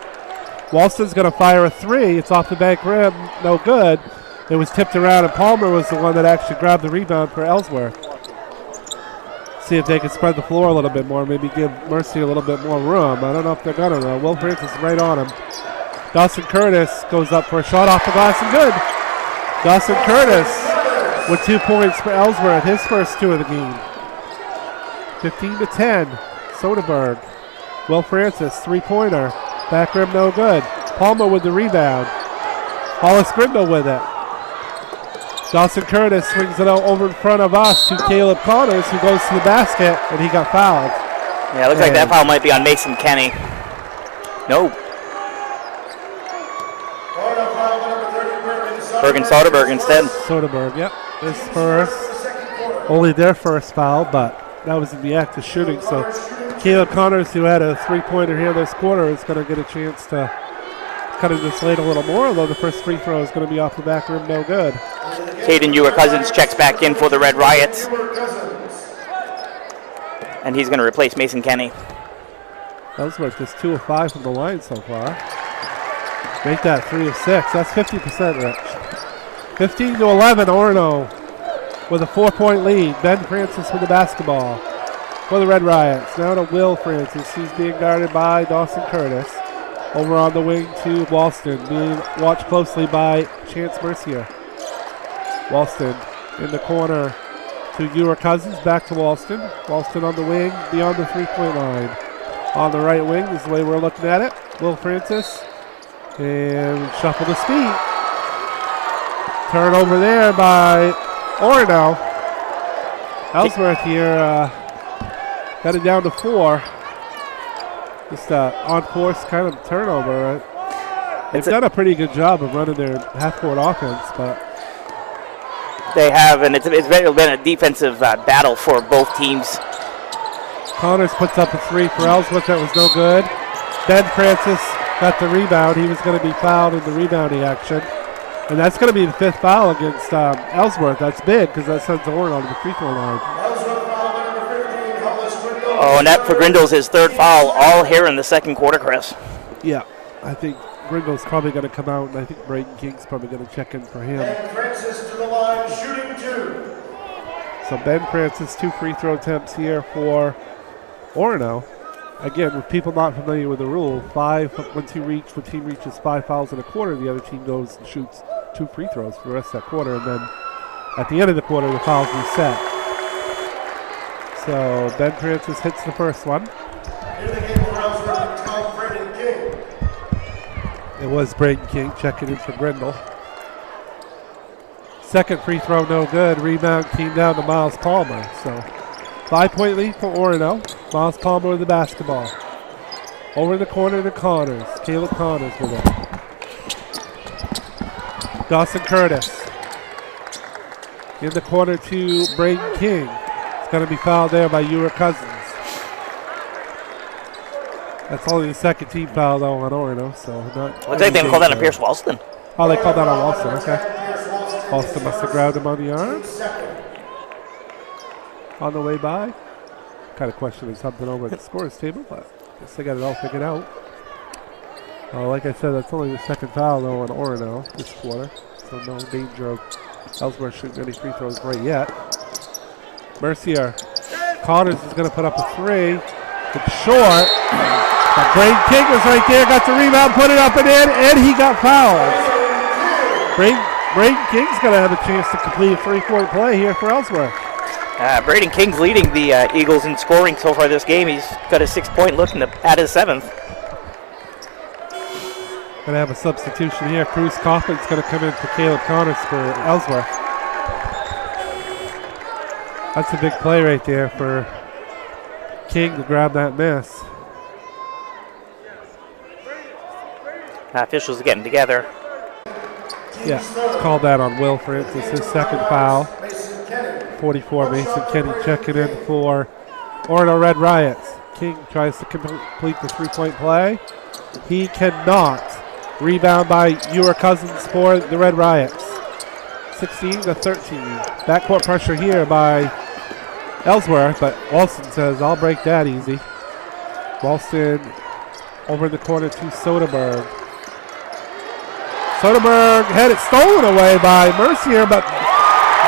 Walston's going to fire a three. It's off the back rim, no good. It was tipped around, and Palmer was the one that actually grabbed the rebound for Ellsworth. See if they can spread the floor a little bit more, maybe give Mercy a little bit more room. I don't know if they're going to, though. Will Francis is right on him. Dawson Curtis goes up for a shot off the glass and good. Dawson Curtis with 2 points for Ellsworth, his first 2 of the game. 15-10, Soderberg. Will Francis, three-pointer. Back rim, no good. Palmer with the rebound. Hollis Grindle with it. Dawson Curtis swings it out over in front of us to Caleb Connors, who goes to the basket, and he got fouled. Yeah, it looks like that foul might be on Mason Kenny. No. Bergen Soderberg instead. Soderberg, yep. His first. Only their first foul, but that was in the act of shooting, so Caleb Connors, who had a three-pointer here this quarter, is going to get a chance to cut in this late a little more, although the first free throw is going to be off the back rim, no good. Caden Ewer-Cousins checks back in for the Red Riots. And he's going to replace Mason Kenny. Ellsworth just 2 of 5 from the line so far. Make that 3 of 6. That's 50%, Rich. 15-11, Orono with a 4-point lead. Ben Francis with the basketball for the Red Riots. Now to Will Francis. He's being guarded by Dawson Curtis. Over on the wing to Walston, being watched closely by Chance Mercier. Walston in the corner to Ewer Cousins, back to Walston. Walston on the wing, beyond the three-point line. On the right wing is the way we're looking at it. Will Francis, and shuffle the speed. Turnover there by Orono. Ellsworth here got it down to 4. Just on course kind of turnover. Right? They've done a pretty good job of running their half-court offense, but they have, and it's been a defensive battle for both teams. Connors puts up a 3 for Ellsworth. That was no good. Ben Francis got the rebound. He was going to be fouled in the rebounding action. And that's going to be the 5th foul against Ellsworth. That's big because that sends Orono to the free throw line. Oh, and that for Grindle's his 3rd foul, all here in the second quarter, Chris. Yeah, I think Grindle's probably going to come out, and I think Braden King's probably going to check in for him. Ben Francis to the line, shooting 2. So Ben Francis, 2 free throw attempts here for Orono. Again, with people not familiar with the rule, 5 when team reaches 5 fouls in a quarter, the other team goes and shoots 2 free throws for the rest of that quarter, and then at the end of the quarter, the fouls reset. So Ben Francis hits the first one. It was Braden King checking in for Grindle. Second free throw, no good. Rebound came down to Miles Palmer. So 5-point lead for Orono. Miles Palmer with the basketball. Over in the corner to Connors. Caleb Connors with it. Dawson Curtis. In the corner to Braden King. It's going to be fouled there by Ewer Cousins. That's only the second team foul though on Orono, so not. Looks like they called that on Pierce Walston. Oh, they called that on Walston, okay. Walston must have grabbed him on the arm. On the way by. Kind of questioning something over at the scores table, but I guess they got it all figured out. Like I said, that's only the second foul though on Orono this quarter, so no danger of Ellsworth shooting any free throws right yet. Mercier. Connors is going to put up a 3. It's short. But Braden King was right there, got the rebound, put it up and in, and he got fouled. Braden King's going to have a chance to complete a 3-point play here for Ellsworth. Braden King's leading the Eagles in scoring so far this game. He's got a 6-point, looking to add his 7th. Going to have a substitution here. Cruz Coffin's going to come in for Caleb Connors for Ellsworth. That's a big play right there for King to grab that miss. Officials are getting together. Yeah, called that on Will Francis, his second foul. 44, Mason Kenny checking in for Orono Red Riots. King tries to complete the 3-point play. He cannot. Rebound by Ewer Cousins for the Red Riots. 16-13. Backcourt pressure here by Ellsworth, but Walston says, I'll break that easy. Walston over in the corner to Soderberg. Soderberg had it stolen away by Mercier, but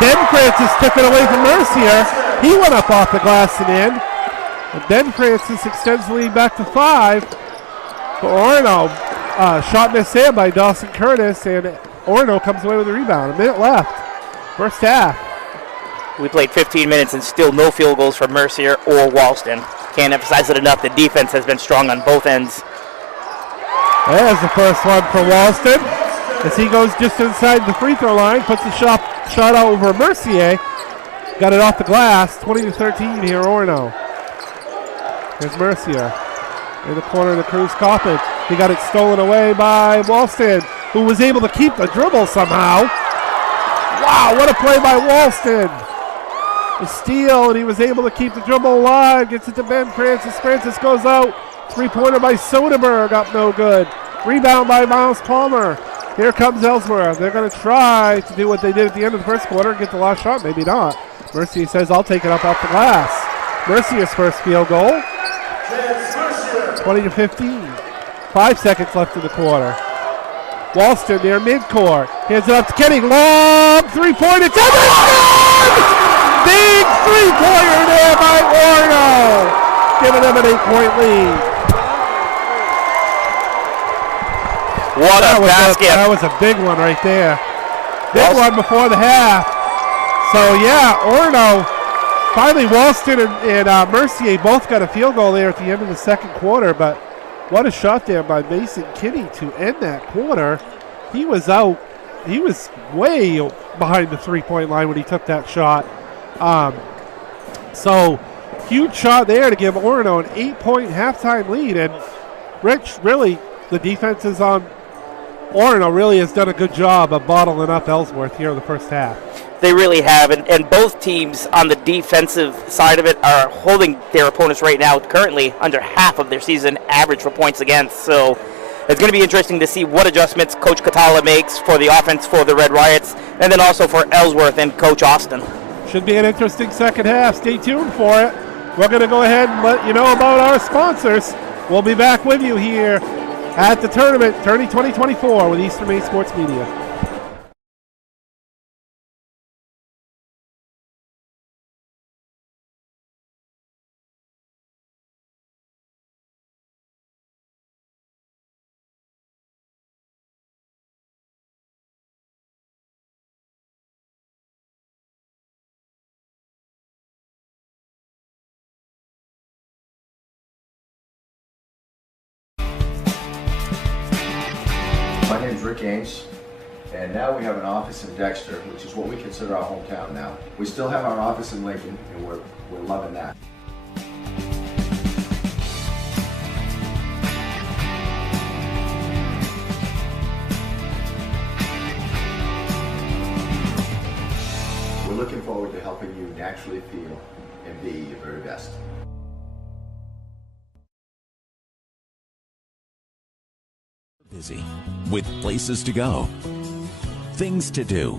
Ben Francis took it away from Mercier. He went up off the glass and in. And Ben Francis extends the lead back to 5. For Orono, shot missed there by Dawson Curtis, and Orono comes away with the rebound. A minute left. First half. We played 15 minutes and still no field goals for Mercier or Walston. Can't emphasize it enough. The defense has been strong on both ends. There's the first one for Walston. As he goes just inside the free throw line, puts the shot out over Mercier. Got it off the glass. 20-13 here, Orono. Here's Mercier. In the corner of the Cruz Coffin. He got it stolen away by Walston, who was able to keep the dribble somehow. Wow, what a play by Walston. A steal, and he was able to keep the dribble alive. Gets it to Ben Francis. Francis goes out. 3-pointer by Soderberg, up no good. Rebound by Miles Palmer. Here comes Ellsworth. They're going to try to do what they did at the end of the first quarter and get the last shot. Maybe not. Mercier says, I'll take it up off the glass. Mercier's first field goal. 20-15. 5 seconds left in the quarter. Walston near midcourt. Hands it up to Kenny. Long 3-pointer. Big 3-pointer there by Orono. Giving them an 8-point lead. What a basket. That was a big one right there. Big one before the half. So, yeah, Orono, finally Walston and Mercier both got a field goal there at the end of the second quarter, but what a shot there by Mason Kinney to end that quarter. He was out. He was way behind the three-point line when he took that shot. So, huge shot there to give Orono an 8-point halftime lead. And, Rich, really, the defense is on. Orono really has done a good job of bottling up Ellsworth here in the first half. They really have, and both teams on the defensive side of it are holding their opponents right now currently under half of their season average for points against. So it's going to be interesting to see what adjustments Coach Catala makes for the offense for the Red Riots, and then also for Ellsworth and Coach Austin. Should be an interesting second half. Stay tuned for it. We're going to go ahead and let you know about our sponsors. We'll be back with you here at the tournament, Tourney 2024 with Eastern Maine Sports Media. My name is Rick Ames, and now we have an office in Dexter, which is what we consider our hometown now. We still have our office in Lincoln, and we're loving that. We're looking forward to helping you naturally feel and be your very best. Busy with places to go, things to do,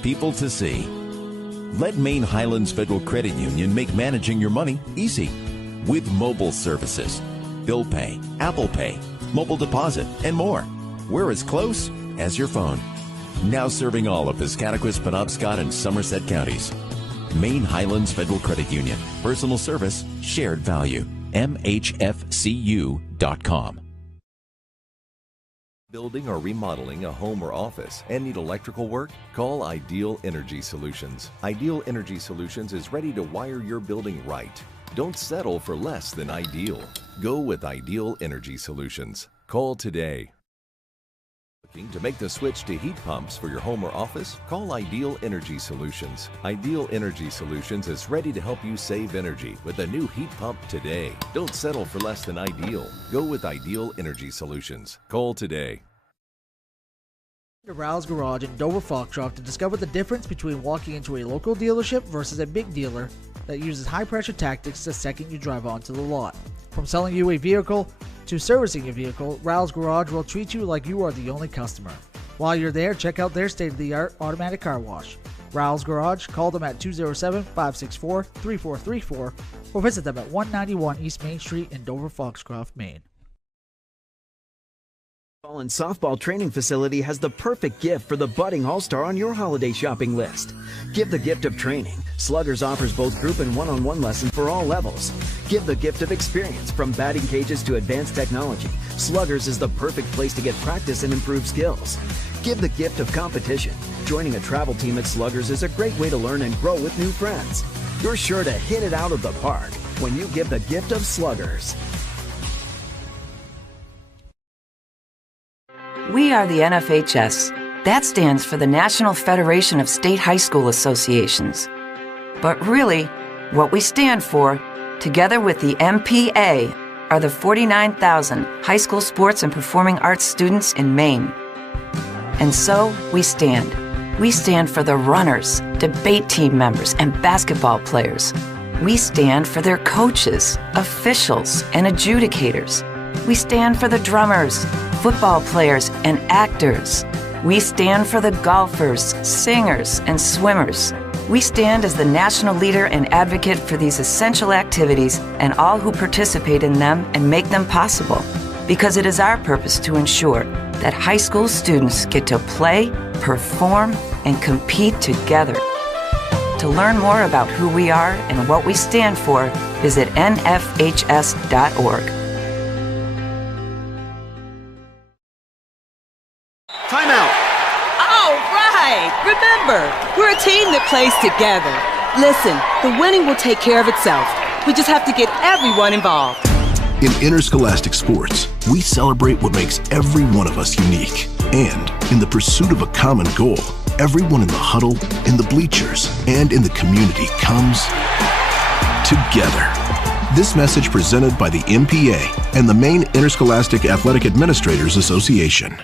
people to see. Let Maine Highlands Federal Credit Union make managing your money easy with mobile services, bill pay, Apple Pay, mobile deposit, and more. We're as close as your phone. Now serving all of Piscataquis, Penobscot, and Somerset counties. Maine Highlands Federal Credit Union. Personal service, shared value. MHFCU.com. Building or remodeling a home or office and need electrical work? Call Ideal Energy Solutions. Ideal Energy Solutions is ready to wire your building right. Don't settle for less than ideal. Go with Ideal Energy Solutions. Call today. Looking to make the switch to heat pumps for your home or office? Call Ideal Energy Solutions. Ideal Energy Solutions is ready to help you save energy with a new heat pump today. Don't settle for less than ideal. Go with Ideal Energy Solutions. Call today. To Rouse Garage in Dover Foxcroft to discover the difference between walking into a local dealership versus a big dealer that uses high-pressure tactics the second you drive onto the lot. From selling you a vehicle to servicing your vehicle, Rouse Garage will treat you like you are the only customer. While you're there, check out their state-of-the-art automatic car wash. Rouse Garage, call them at 207-564-3434 or visit them at 191 East Main Street in Dover Foxcroft, Maine. And softball training facility has the perfect gift for the budding all-star on your holiday shopping list. Give the gift of training. Sluggers offers both group and one-on-one lessons for all levels. Give the gift of experience. From batting cages to advanced technology, Sluggers is the perfect place to get practice and improve skills. Give the gift of competition. Joining a travel team at Sluggers is a great way to learn and grow with new friends. You're sure to hit it out of the park when you give the gift of Sluggers. We are the NFHS. That stands for the National Federation of State High School Associations. But really, what we stand for, together with the MPA, are the 49,000 high school sports and performing arts students in Maine. And so, we stand. We stand for the runners, debate team members, and basketball players. We stand for their coaches, officials, and adjudicators. We stand for the drummers, football players, and actors. We stand for the golfers, singers, and swimmers. We stand as the national leader and advocate for these essential activities and all who participate in them and make them possible. Because it is our purpose to ensure that high school students get to play, perform, and compete together. To learn more about who we are and what we stand for, visit nfhs.org. Remember, we're a team that plays together. Listen, the winning will take care of itself. We just have to get everyone involved. In interscholastic sports, we celebrate what makes every one of us unique. And in the pursuit of a common goal, everyone in the huddle, in the bleachers, and in the community comes together. This message presented by the MPA and the Maine Interscholastic Athletic Administrators Association.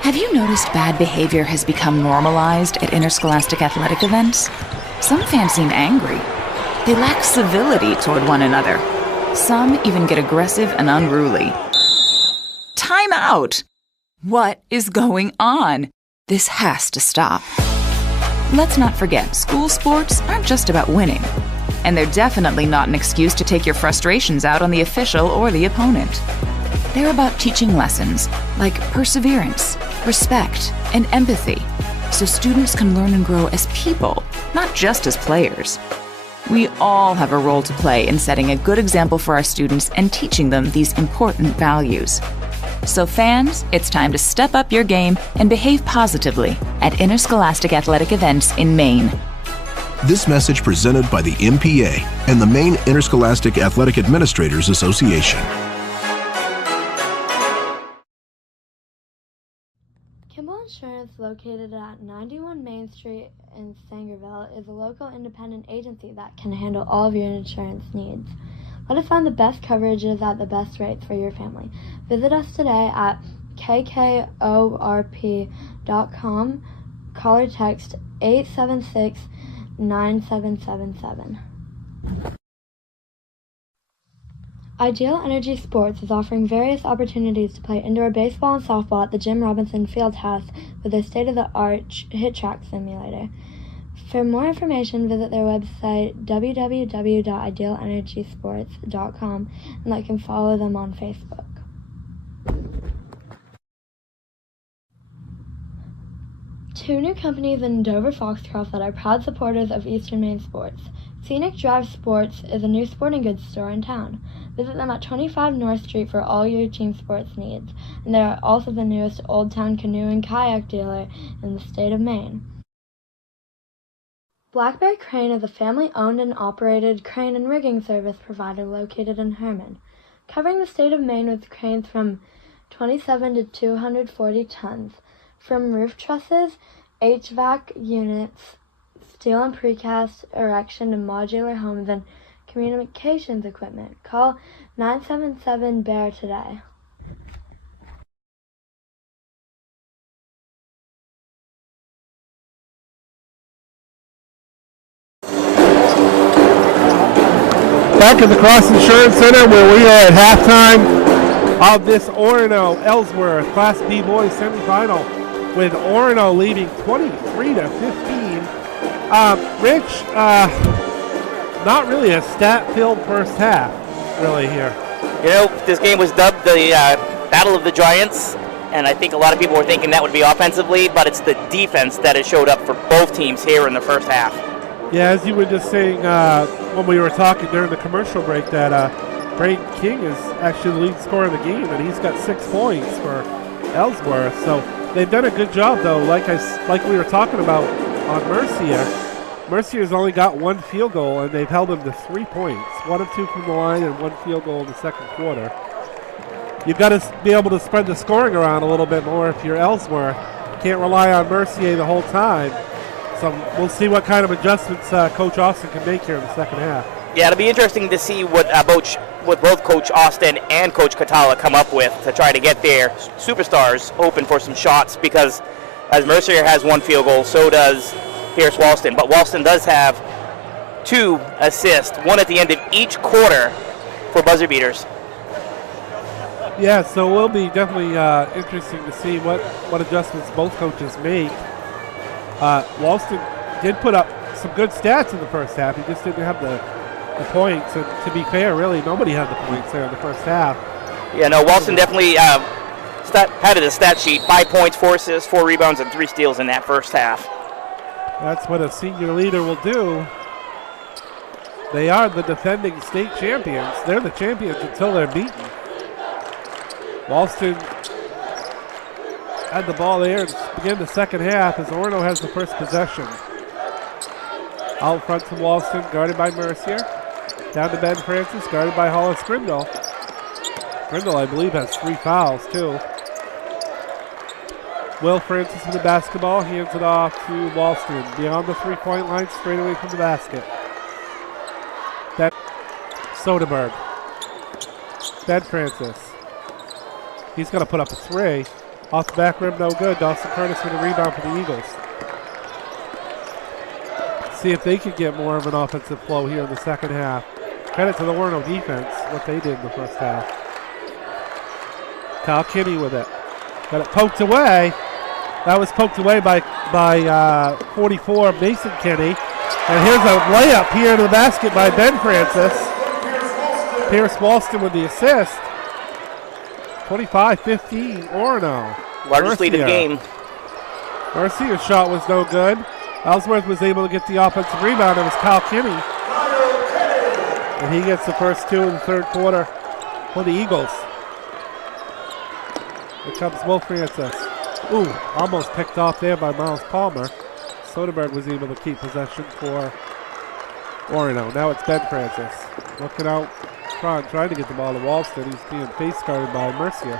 Have you noticed bad behavior has become normalized at interscholastic athletic events? Some fans seem angry. They lack civility toward one another. Some even get aggressive and unruly. Time out! What is going on? This has to stop. Let's not forget, school sports aren't just about winning. And they're definitely not an excuse to take your frustrations out on the official or the opponent. They're about teaching lessons like perseverance, respect, and empathy, so students can learn and grow as people, not just as players. We all have a role to play in setting a good example for our students and teaching them these important values. So fans, it's time to step up your game and behave positively at interscholastic athletic events in Maine. This message presented by the MPA and the Maine Interscholastic Athletic Administrators Association. Kimball Insurance, located at 91 Main Street in Sangerville, is a local independent agency that can handle all of your insurance needs. Let us find the best coverages at the best rates for your family. Visit us today at kkorp.com. Call or text 876-9777. Ideal Energy Sports is offering various opportunities to play indoor baseball and softball at the Jim Robinson Fieldhouse with their state-of-the-art hit track simulator. For more information, visit their website www.idealenergysports.com and like and follow them on Facebook. Two new companies in Dover Foxcroft that are proud supporters of Eastern Maine sports. Scenic Drive Sports is a new sporting goods store in town. Visit them at 25 North Street for all your team sports needs, and they are also the newest Old Town canoe and kayak dealer in the state of Maine. Blackberry Crane is a family-owned and operated crane and rigging service provider located in Herman, covering the state of Maine with cranes from 27 to 240 tons, from roof trusses, HVAC units, steel and precast, erection to modular homes, and communications equipment. Call 977-BEAR today. Back at the Cross Insurance Center, where we are at halftime of this Orono Ellsworth Class B boys semifinal, with Orono leading 23-15. Rich, not really a stat-filled first half, really here. You know, this game was dubbed the Battle of the Giants, and I think a lot of people were thinking that would be offensively, but it's the defense that has showed up for both teams here in the first half. Yeah, as you were just saying when we were talking during the commercial break, that Braden King is actually the lead scorer in the game, and he's got 6 points for Ellsworth. So they've done a good job, though. Like we were talking about on Mercier. Mercier's only got 1 field goal, and they've held him to 3 points. 1 of 2 from the line and 1 field goal in the second quarter. You've got to be able to spread the scoring around a little bit more if you're Ellsworth. Can't rely on Mercier the whole time. So we'll see what kind of adjustments Coach Austin can make here in the second half. Yeah, it'll be interesting to see what both Coach Austin and Coach Catala come up with to try to get their superstars open for some shots, because as Mercier has 1 field goal, so does Pierce Walston. But Walston does have 2 assists, 1 at the end of each quarter for buzzer beaters. Yeah, so it will be definitely interesting to see what adjustments both coaches make. Walston did put up some good stats in the first half. He just didn't have the points. And to be fair, really, nobody had the points there in the first half. Yeah, no, Walston definitely had it a stat sheet. 5 points, 4 assists, 4 rebounds, and 3 steals in that first half. That's what a senior leader will do. They are the defending state champions. They're the champions until they're beaten. Walston had the ball there to begin the second half as Orono has the first possession. Out front to Walston, guarded by Mercier. Down to Ben Francis, guarded by Hollis Grindle. Grindle, I believe, has 3 fouls, too. Will Francis with the basketball, hands it off to Walston. Beyond the three-point line, straight away from the basket. Ben Soderberg. Ben Francis. He's going to put up a 3. Off the back rim, no good. Dawson Curtis with a rebound for the Eagles. See if they can get more of an offensive flow here in the second half. Credit to the Orono defense, what they did in the first half. Kyle Kinney with it. Got it poked away. That was poked away by 44 Mason Kinney. And here's a layup here into the basket by Ben Francis. Pierce Walston with the assist. 25-15, Orono. Largest lead of the game. Mercier's shot was no good. Ellsworth was able to get the offensive rebound. It was Kyle Kinney. And he gets the first 2 in the third quarter for the Eagles. Here comes Will Francis. Ooh, almost picked off there by Miles Palmer. Soderberg was able to keep possession for Orono. Now it's Ben Francis. Looking out front, trying to get the ball to Walston. He's being face guarded by Mercier.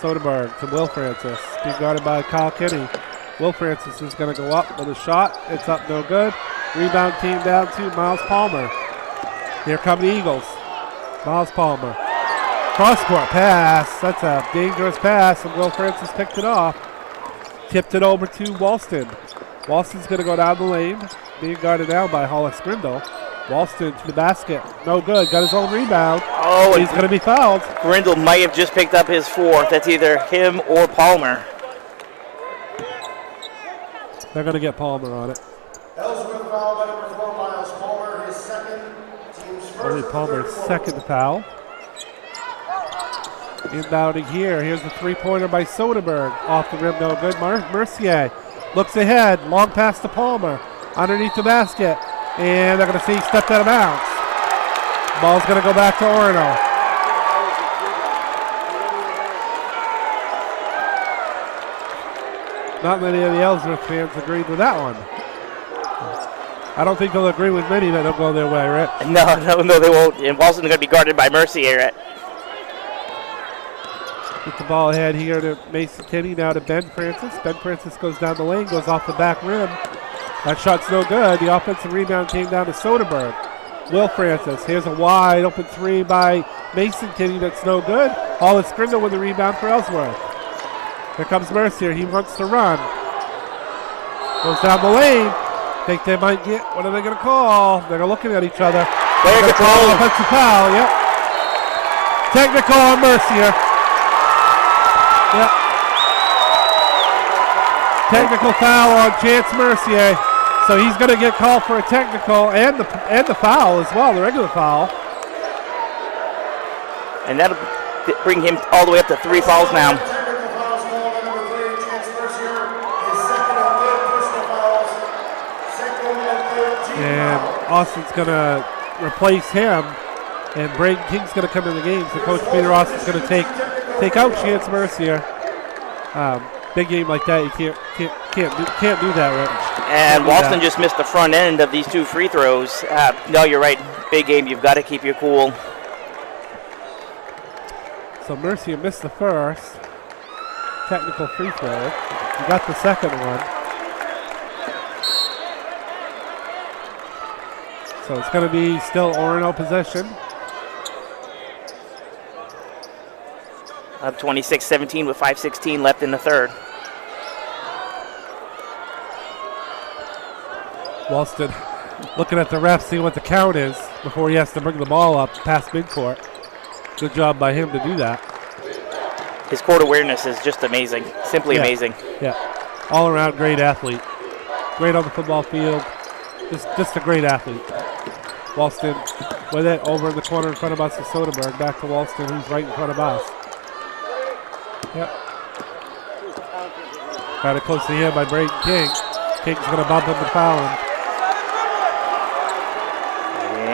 Soderberg to Will Francis. Being guarded by Kyle Kinney. Will Francis is going to go up with a shot. It's up, no good. Rebound came down to Miles Palmer. Here come the Eagles. Miles Palmer. Cross-court pass. That's a dangerous pass, and Will Francis picked it off. Tipped it over to Walston. Walston's going to go down the lane. Being guarded down by Hollis Grindle. Walston to the basket. No good. Got his own rebound. Oh, he's going to be fouled. Grindle might have just picked up his 4th. That's either him or Palmer. They're going to get Palmer on it. Ellsworth foul by number 4, Miles Palmer, his second, team's first. Only Palmer's second foul. Inbounding here. Here's a three-pointer by Soderberg. Off the rim, no good. Mercier looks ahead. Long pass to Palmer. Underneath the basket. And they're going to see he stepped out of bounds. Ball's going to go back to Orono. Not many of the Ellsworth fans agreed with that one. I don't think they'll agree with many that don't go their way, right? No, they won't. And Walston's going to be guarded by Mercier. Get the ball ahead here to Mason Kinney, now to Ben Francis. Ben Francis goes down the lane, goes off the back rim. That shot's no good. The offensive rebound came down to Soderberg. Will Francis, here's a wide open 3 by Mason Kinney that's no good. Hollis Grindle with the rebound for Ellsworth. Here comes Mercier, he wants to run. Goes down the lane. Think they might get, what are they going to call? They're looking at each other. They're going to call an offensive foul, yep. Technical on Mercier. Yep. Technical foul on Chance Mercier. So he's going to get called for a technical and the foul as well, the regular foul. And that'll bring him all the way up to 3 fouls now. And Austin's going to replace him, and Braden King's going to come in the game. So Coach Peter Austin's going to take out Chance Mercier. Big game like that, you can't do that, Rich. And Walston just missed the front end of these 2 free throws. No, you're right. Big game. You've got to keep your cool. So Mercier missed the first technical free throw. He got the second one. So it's going to be still Orono possession. Up 26-17 with 5:16 left in the third. Walston looking at the ref, seeing what the count is before he has to bring the ball up past midcourt. Good job by him to do that. His court awareness is just amazing. Simply amazing. Yeah. All around great athlete. Great on the football field. Just a great athlete. Walston with it over in the corner in front of us to Soderberg. Back to Walston, who's right in front of us. Yep. Got it close to here by Braden King. King's going to bump him and foul him.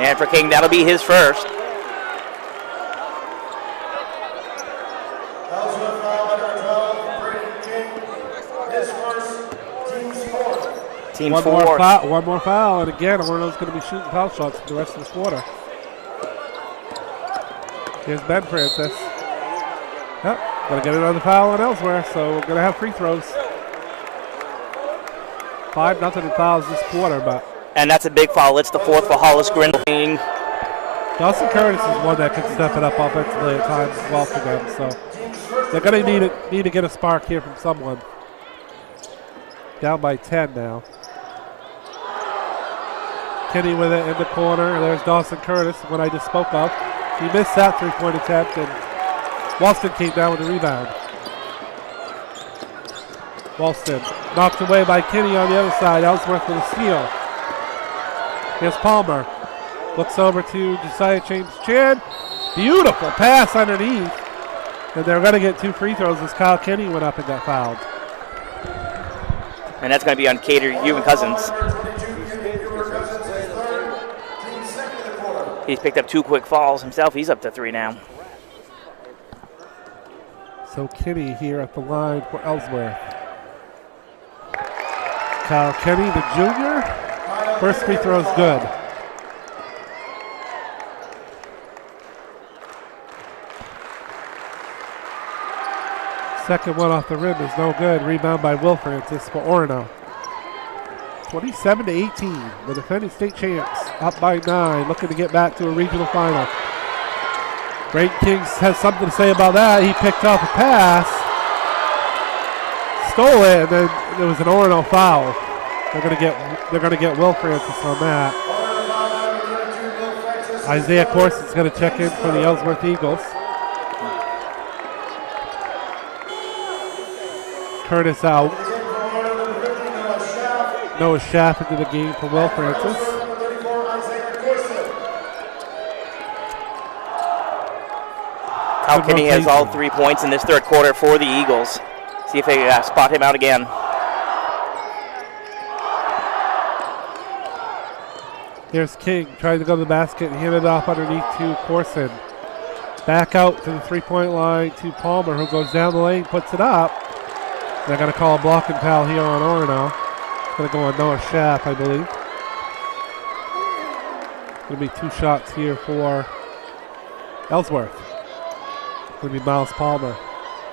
And for King, that'll be his first. Ellsworth foul by number 12, Team one 4. One more foul, and again, Orono's going to be shooting foul shots for the rest of the quarter. Here's Ben Francis. Yep, going to get another foul on Ellsworth, so we're going to have free throws. 5-0 in fouls this quarter, but. And that's a big foul. It's the 4th for Hollis Grindling. Dawson Curtis is one that can step it up offensively at times as well for them, so they're going to need to get a spark here from someone. Down by 10 now. Kenny with it in the corner. There's Dawson Curtis, one I just spoke of. He missed that three-point attempt, and Walston came down with the rebound. Walston knocked away by Kenny on the other side. Ellsworth with a steal. Here's Palmer. Looks over to Josiah James Chan. Beautiful pass underneath. And they're going to get 2 free throws as Kyle Kenny went up and got fouled. And that's going to be on Cater Ewan Cousins. He's picked up 2 quick fouls himself. He's up to 3 now. So Kenny here at the line for Ellsworth. Kyle Kenny, the junior. First free throw is good. Second one off the rim is no good. Rebound by Will Francis for Orono. 27-18. The defending state champs up by 9, looking to get back to a regional final. Brayton Kings has something to say about that. He picked up a pass, stole it, and then there was an Orono foul. They're gonna get Will Francis on that. Isaiah Corson's gonna check in for the Ellsworth Eagles. Curtis out. Noah Schaff into the game for Will Francis. Kyle Kenny has all 3 points in this third quarter for the Eagles. See if they spot him out again. Here's King trying to go to the basket and hand it off underneath to Corson. Back out to the three-point line to Palmer, who goes down the lane, puts it up. They're going to call a blocking foul here on Orono. It's going to go on Noah Schaff, I believe. Going to be 2 shots here for Ellsworth. Going to be Miles Palmer.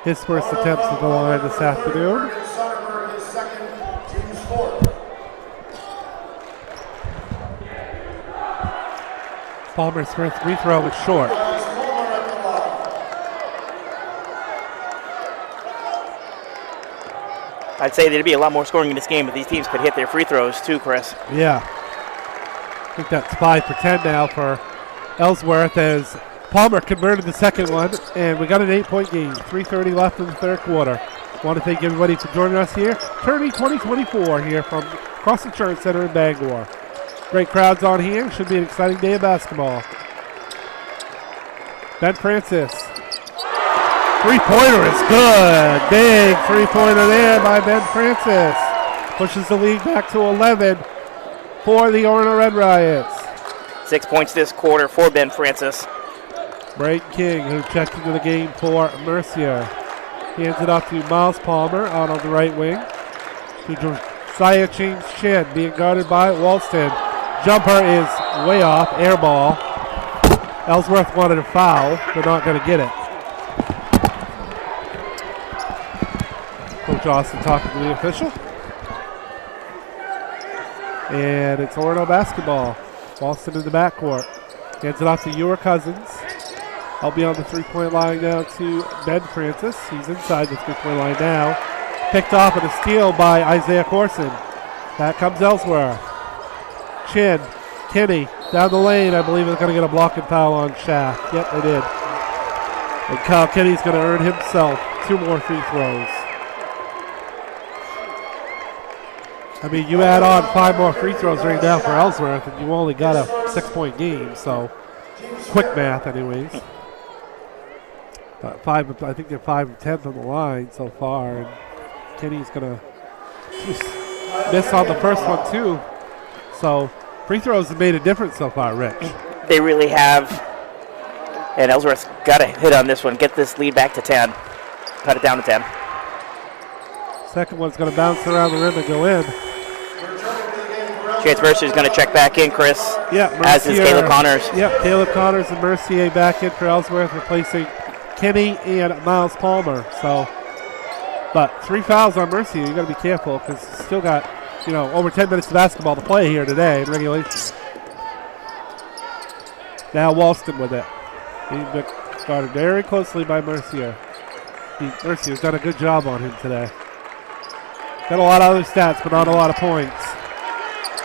His first attempts at the line this afternoon. Palmer's first free throw was short. I'd say there'd be a lot more scoring in this game if these teams could hit their free throws too, Chris. Yeah. I think that's 5 for 10 now for Ellsworth as Palmer converted the second one, and we got an 8-point game. 3:30 left in the third quarter. Want to thank everybody for joining us here. Tourney 2024 here from Cross Insurance Center in Bangor. Great crowds on here. Should be an exciting day of basketball. Ben Francis. Three-pointer is good. Big three-pointer there by Ben Francis. Pushes the lead back to 11 for the Orono Red Riots. 6 points this quarter for Ben Francis. Brayton King, who checked into the game for Mercier. Hands it off to Miles Palmer out on the right wing. To Josiah James Chin being guarded by Walston. Jumper is way off, air ball. Ellsworth wanted a foul. They're not going to get it. Coach Austin talking to the official. And it's Orono basketball. Walston in the backcourt. Hands it off to Ewer Cousins. I'll be on the three-point line now to Ben Francis. He's inside the three-point line now. Picked off and a steal by Isaiah Corson. Back comes Ellsworth. Chin, Kenny, down the lane. I believe they're going to get a blocking foul on Schaff. Yep, they did. And Kyle Kenny's going to earn himself 2 more free throws. I mean, you add on 5 more free throws right now for Ellsworth, and you only got a 6-point game, so quick math anyways. But I think they're 5 of 10 from the line so far, and Kenny's going to miss on the first one too. So free throws have made a difference so far, Rich. They really have. And Ellsworth's got to hit on this one, get this lead back to 10. Cut it down to 10. Second one's going to bounce around the rim and go in. Chance Mercier's going to check back in, Chris. Yeah, as is Caleb Connors. Yep, Caleb Connors and Mercier back in for Ellsworth, replacing Kenny and Miles Palmer. So, but 3 fouls on Mercier. You got to be careful because still got, over 10 minutes of basketball to play here today in regulation. Now Walston with it. Being guarded very closely by Mercier. Mercier's done a good job on him today. Got a lot of other stats, but not a lot of points.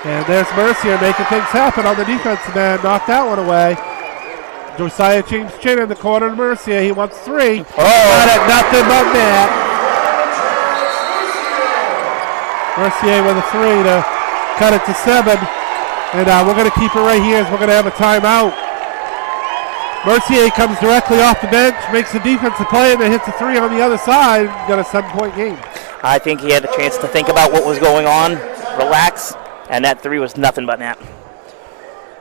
And there's Mercier making things happen on the defensive end. Knocked that one away. Josiah James Chin in the corner to Mercier. He wants 3. Got it, nothing but net. Mercier with a 3 to cut it to 7. And we're going to keep it right here as we're going to have a timeout. Mercier comes directly off the bench, makes the defensive play, and then hits a 3 on the other side. Got a 7-point game. I think he had a chance to think about what was going on, relax, and that 3 was nothing but net.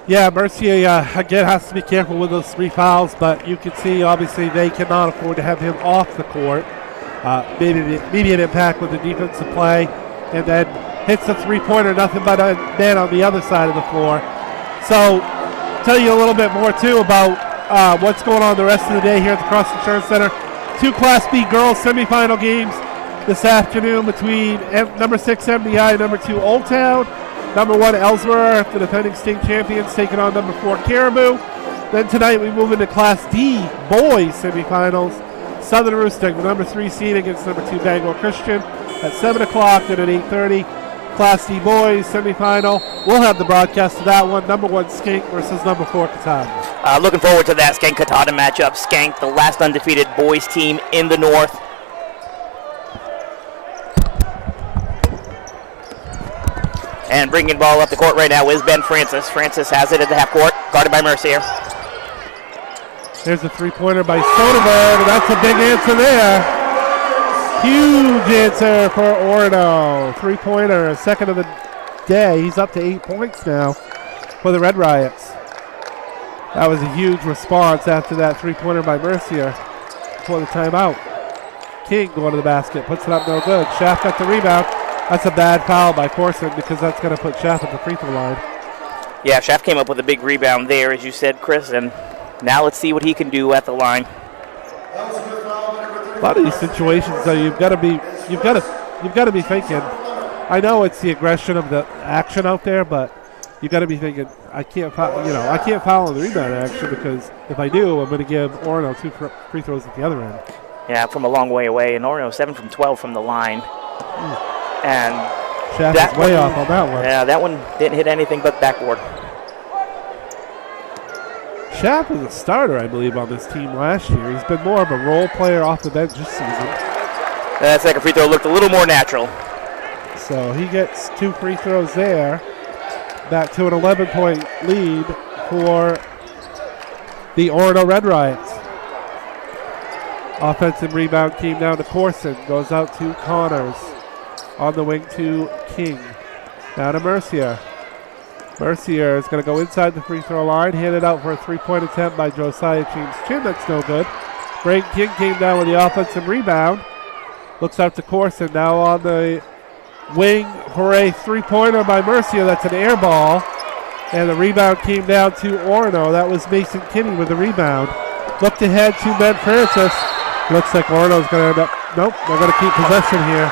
Yeah, Mercier, again, has to be careful with those 3 fouls, but you can see, obviously, they cannot afford to have him off the court. Immediate impact with the defensive play, and then hits the 3-pointer, nothing but a net on the other side of the floor. So, tell you a little bit more, too, about what's going on the rest of the day here at the Cross Insurance Center. 2 Class B girls semifinal games this afternoon between number 6 MDI and number 2 Old Town. Number 1 Ellsworth, the defending state champions, taking on number 4 Caribou. Then tonight we move into Class D boys semifinals. Southern Roostic, number 3 seed against number 2 Bangor Christian at 7 o'clock, and at 8:30. Class D boys semifinal. We'll have the broadcast of that one. Number 1 Skank versus number 4 Katahdin. Looking forward to that Skank Katahdin matchup. Skank, the last undefeated boys team in the North. And bringing ball up the court right now is Ben Francis. Francis has it at the half court, guarded by Mercier. There's a 3-pointer by Soderberg. That's a big answer there. Huge answer for Orono. 3-pointer, a second of the day. He's up to 8 points now for the Red Riots. That was a huge response after that 3-pointer by Mercier before the timeout. King going to the basket, puts it up, no good. Schaff got the rebound. That's a bad foul by Corson because that's going to put Schaff at the free throw line. Yeah, Schaff came up with a big rebound there, as you said, Chris, and now let's see what he can do at the line. A lot of these situations, though, you've got to be thinking. I know it's the aggression of the action out there, but you've got to be thinking, I can't foul on the rebound action because if I do, I'm going to give Orono 2 free throws at the other end. Yeah, from a long way away, and Orono 7 from 12 from the line. And Schaff is way off on that one. Yeah, that one didn't hit anything but backboard. Schaff was a starter, I believe, on this team last year. He's been more of a role player off the bench this season. That second free throw looked a little more natural. So he gets 2 free throws there. Back to an 11-point lead for the Orono Red Riots. Offensive rebound came down to Corson. Goes out to Connors. On the wing to King. Now to Mercier. Mercier is going to go inside the free throw line. Handed out for a 3-point attempt by Josiah James Chin. That's no good. Braden King came down with the offensive rebound. Looks out to Corson. Now on the wing for a 3-pointer by Mercier. That's an air ball. And the rebound came down to Orono. That was Mason Kinney with the rebound. Looked ahead to Ben Francis. Looks like Orono's going to end up. Nope, they're going to keep possession here.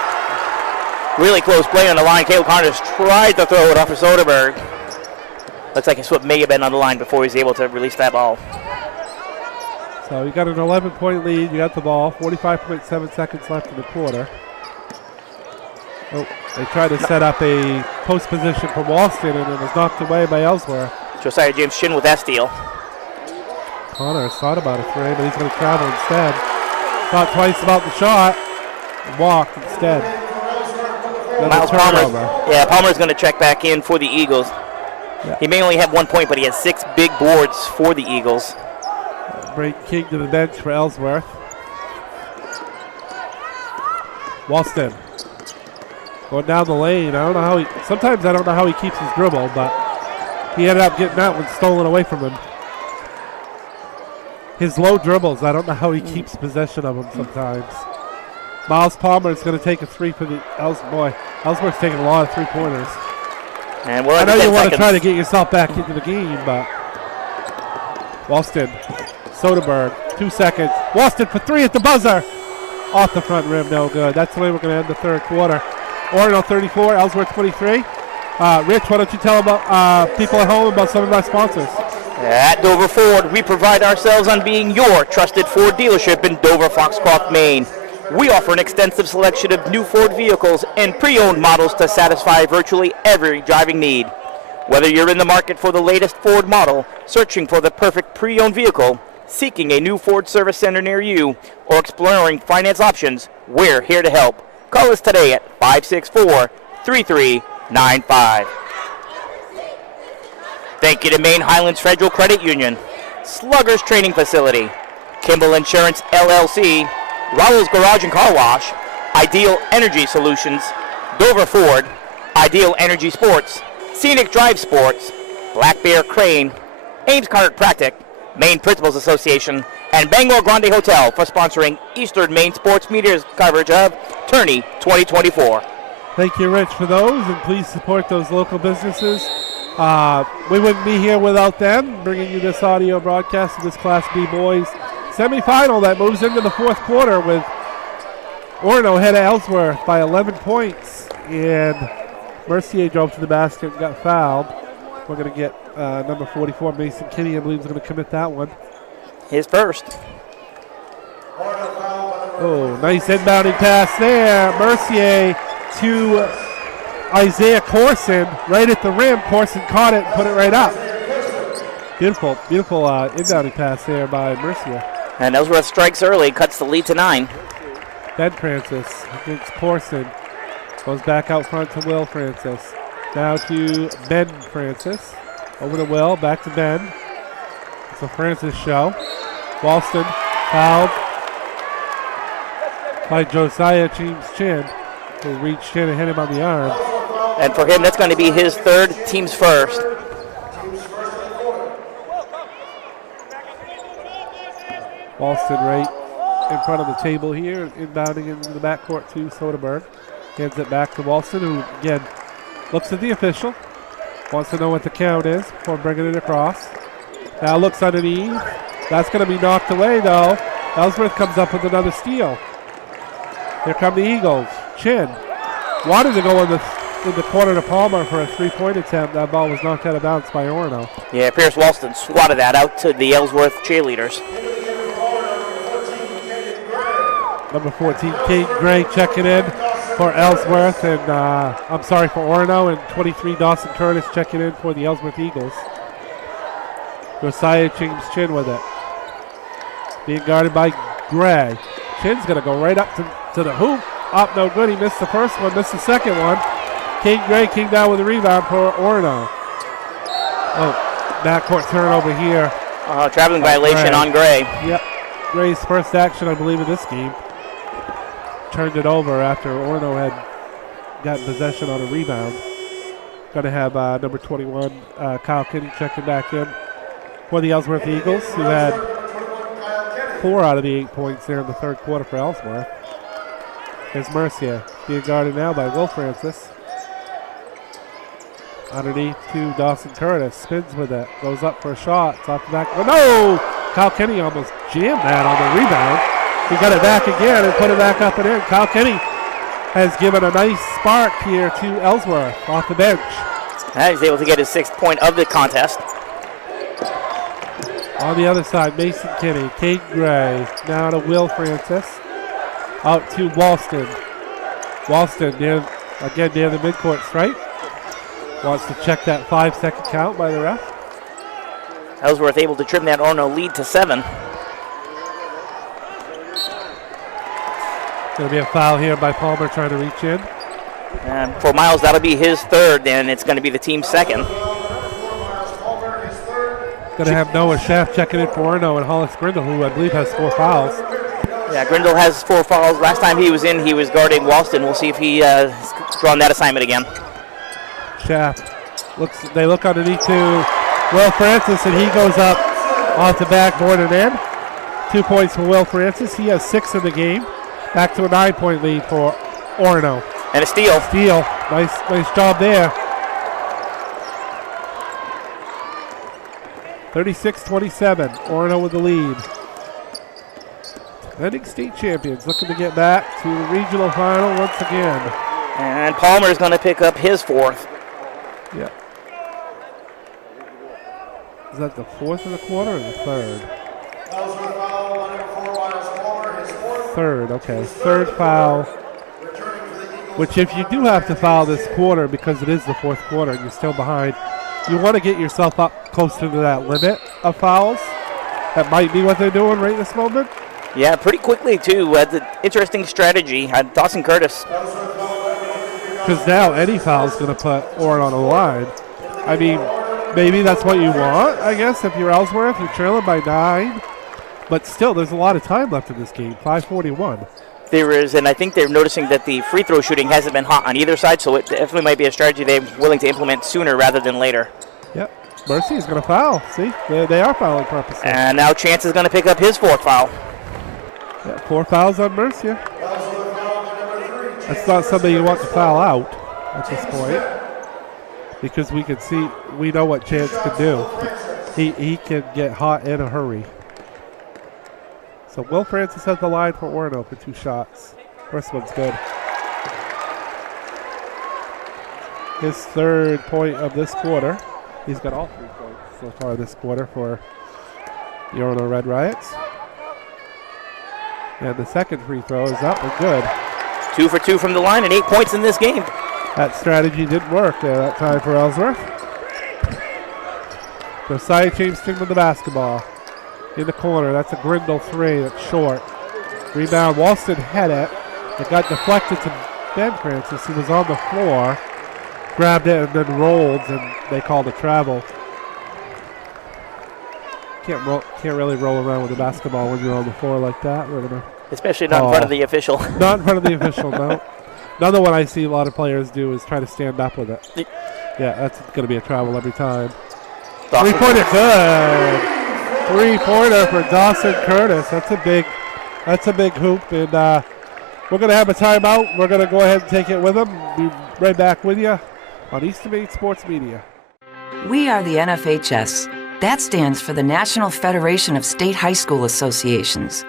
Really close play on the line. Caleb Connors tried to throw it off of Soderberg. Looks like his foot may have been on the line before he was able to release that ball. So you got an 11-point lead. You got the ball. 45.7 seconds left in the quarter. Oh, they tried to set up a post position for Walston, and it was knocked away by Ellsworth. Josiah James Chin with that steal. Connors thought about a 3, but he's going to travel instead. Thought twice about the shot and walked instead. Miles Palmer's going to check back in for the Eagles. Yeah. He may only have 1 point, but he has 6 big boards for the Eagles. Braden King to the bench for Ellsworth. Walston going down the lane. Sometimes I don't know how he keeps his dribble, but he ended up getting that one stolen away from him. His low dribbles, I don't know how he keeps possession of them sometimes. Miles Palmer is going to take a 3 for the Ellsworth's taking a lot of 3-pointers. And we're I under know 10 you want to seconds. try to get yourself back into the game, but Walston, Soderberg, 2 seconds. Walston for 3 at the buzzer. Off the front rim, no good. That's the way we're going to end the third quarter. Orono 34, Ellsworth 23. Rich, why don't you tell about people at home about some of our sponsors? At Dover Ford, we pride ourselves on being your trusted Ford dealership in Dover, Foxcroft, Maine. We offer an extensive selection of new Ford vehicles and pre-owned models to satisfy virtually every driving need. Whether you're in the market for the latest Ford model, searching for the perfect pre-owned vehicle, seeking a new Ford service center near you, or exploring finance options, we're here to help. Call us today at 564-3395. Thank you to Maine Highlands Federal Credit Union, Sluggers Training Facility, Kimball Insurance LLC, Raoul's Garage and Car Wash, Ideal Energy Solutions, Dover Ford, Ideal Energy Sports, Scenic Drive Sports, Black Bear Crane, Ames Chiropractic, Maine Principals Association, and Bangor Grande Hotel for sponsoring Eastern Maine Sports Media's coverage of Tourney 2024. Thank you, Rich, for those, and please support those local businesses. We wouldn't be here without them, bringing you this audio broadcast of this Class B boys semifinal that moves into the fourth quarter with Orono ahead of Ellsworth by 11 points, and Mercier drove to the basket and got fouled. We're going to get number 44, Mason Kinney, I believe, is going to commit that one. His first. Oh, nice inbounding pass there. Mercier to Isaiah Corson right at the rim. Corson caught it and put it right up. Beautiful inbounding pass there by Mercier. And Ellsworth strikes early, cuts the lead to 9. Ben Francis against Corson. Goes back out front to Will Francis. Now to Ben Francis. Over to Will, back to Ben. It's a Francis show. Walston fouled by Josiah James Chin, who reached in and hit him on the arm. And for him, that's going to be his third, team's first. Walston right in front of the table here, inbounding into the backcourt to Soderberg. Hands it back to Walston, who again looks at the official. Wants to know what the count is before bringing it across. Now looks underneath. That's going to be knocked away though. Ellsworth comes up with another steal. Here come the Eagles. Chin wanted to go in the corner to Palmer for a three-point attempt. That ball was knocked out of bounds by Orono. Yeah, Pierce Walston swatted that out to the Ellsworth cheerleaders. Number 14, Kate Gray checking in for Ellsworth, and I'm sorry for Orono, and 23, Dawson Curtis checking in for the Ellsworth Eagles. Josiah James Chin with it. Being guarded by Gray. Chin's going to go right up to the hoop. Up, no good. He missed the first one, missed the second one. Kate Gray came down with a rebound for Orono. Oh, backcourt turnover here. Traveling violation on Gray. Yep. Gray's first action, I believe, in this game. Turned it over after Orono had gotten possession on a rebound. Going to have number 21, Kyle Kinney, checking back in for the Ellsworth Eagles, who had 4 out of the 8 points there in the third quarter for Ellsworth. Here's Mercier being guarded now by Will Francis. Underneath to Dawson Curtis. Spins with it. Goes up for a shot. It's off the back. Oh, no! Kyle Kinney almost jammed that on the rebound. He got it back again and put it back up and in. Kyle Kinney has given a nice spark here to Ellsworth off the bench. He's able to get his 6th point of the contest. On the other side, Mason Kinney, Kate Gray, now to Will Francis. Out to Walston. Walston near the midcourt stripe. Wants to check that 5-second count by the ref. Ellsworth able to trim that Orono lead to 7. Going to be a foul here by Palmer trying to reach in. And for Miles, that'll be his 3rd, and it's going to be the team's 2nd. Going to have Noah Schaff checking in for Orono and Hollis Grindle, who I believe has 4 fouls. Yeah, Grindle has 4 fouls. Last time he was in, he was guarding Walston. We'll see if he has drawn that assignment again. Schaff they look underneath to Will Francis, and he goes up off the backboard and in. 2 points for Will Francis. He has 6 in the game. Back to a 9-point lead for Orono. And a steal. Nice job there. 36-27. Orono with the lead. Defending state champions looking to get back to the regional final once again. And Palmer's going to pick up his fourth. Yeah. Is that the fourth of the quarter or the third? Third, okay. Third foul. Which if you do have to foul this quarter because it is the fourth quarter and you're still behind, you want to get yourself up closer to that limit of fouls. That might be what they're doing right this moment. Yeah, pretty quickly, too. That's an interesting strategy. Dawson Curtis. Because now any foul is going to put Orono on the line. I mean, maybe that's what you want, I guess, if you're Ellsworth. You're trailing by 9. But still, there's a lot of time left in this game, 5:41. There is, and I think they're noticing that the free throw shooting hasn't been hot on either side, so it definitely might be a strategy they're willing to implement sooner rather than later. Yep. Mercy is going to foul. See, they are fouling purposely. And now Chance is going to pick up his fourth foul. Yeah, 4 fouls on Mercier. That's not something you want to foul out at this point, because we know what Chance can do. He can get hot in a hurry. So Will Francis has the line for Orono for 2 shots. First one's good. His third point of this quarter. He's got all 3 points so far this quarter for the Orono Red Riots. And the second free throw is up and good. 2 for 2 from the line and 8 points in this game. That strategy didn't work there that time for Ellsworth. Josiah Jameson with the basketball. In the corner, that's a Grindle 3, that's short. Rebound, Walston had it. It got deflected to Ben Francis, who was on the floor. Grabbed it and then rolled, and they called a travel. Can't really roll around with the basketball when you're on the floor like that. Especially not in front of the official. Not in front of the official, no. Another one I see a lot of players do is try to stand up with it. Yeah, that's going to be a travel every time. Three-pointer good. Three-pointer for Dawson Curtis. That's a big hoop, and we're going to have a timeout. We're going to go ahead and take it with them. Be right back with you on Eastern Maine Sports Media. We are the NFHS. That stands for the National Federation of State High School Associations.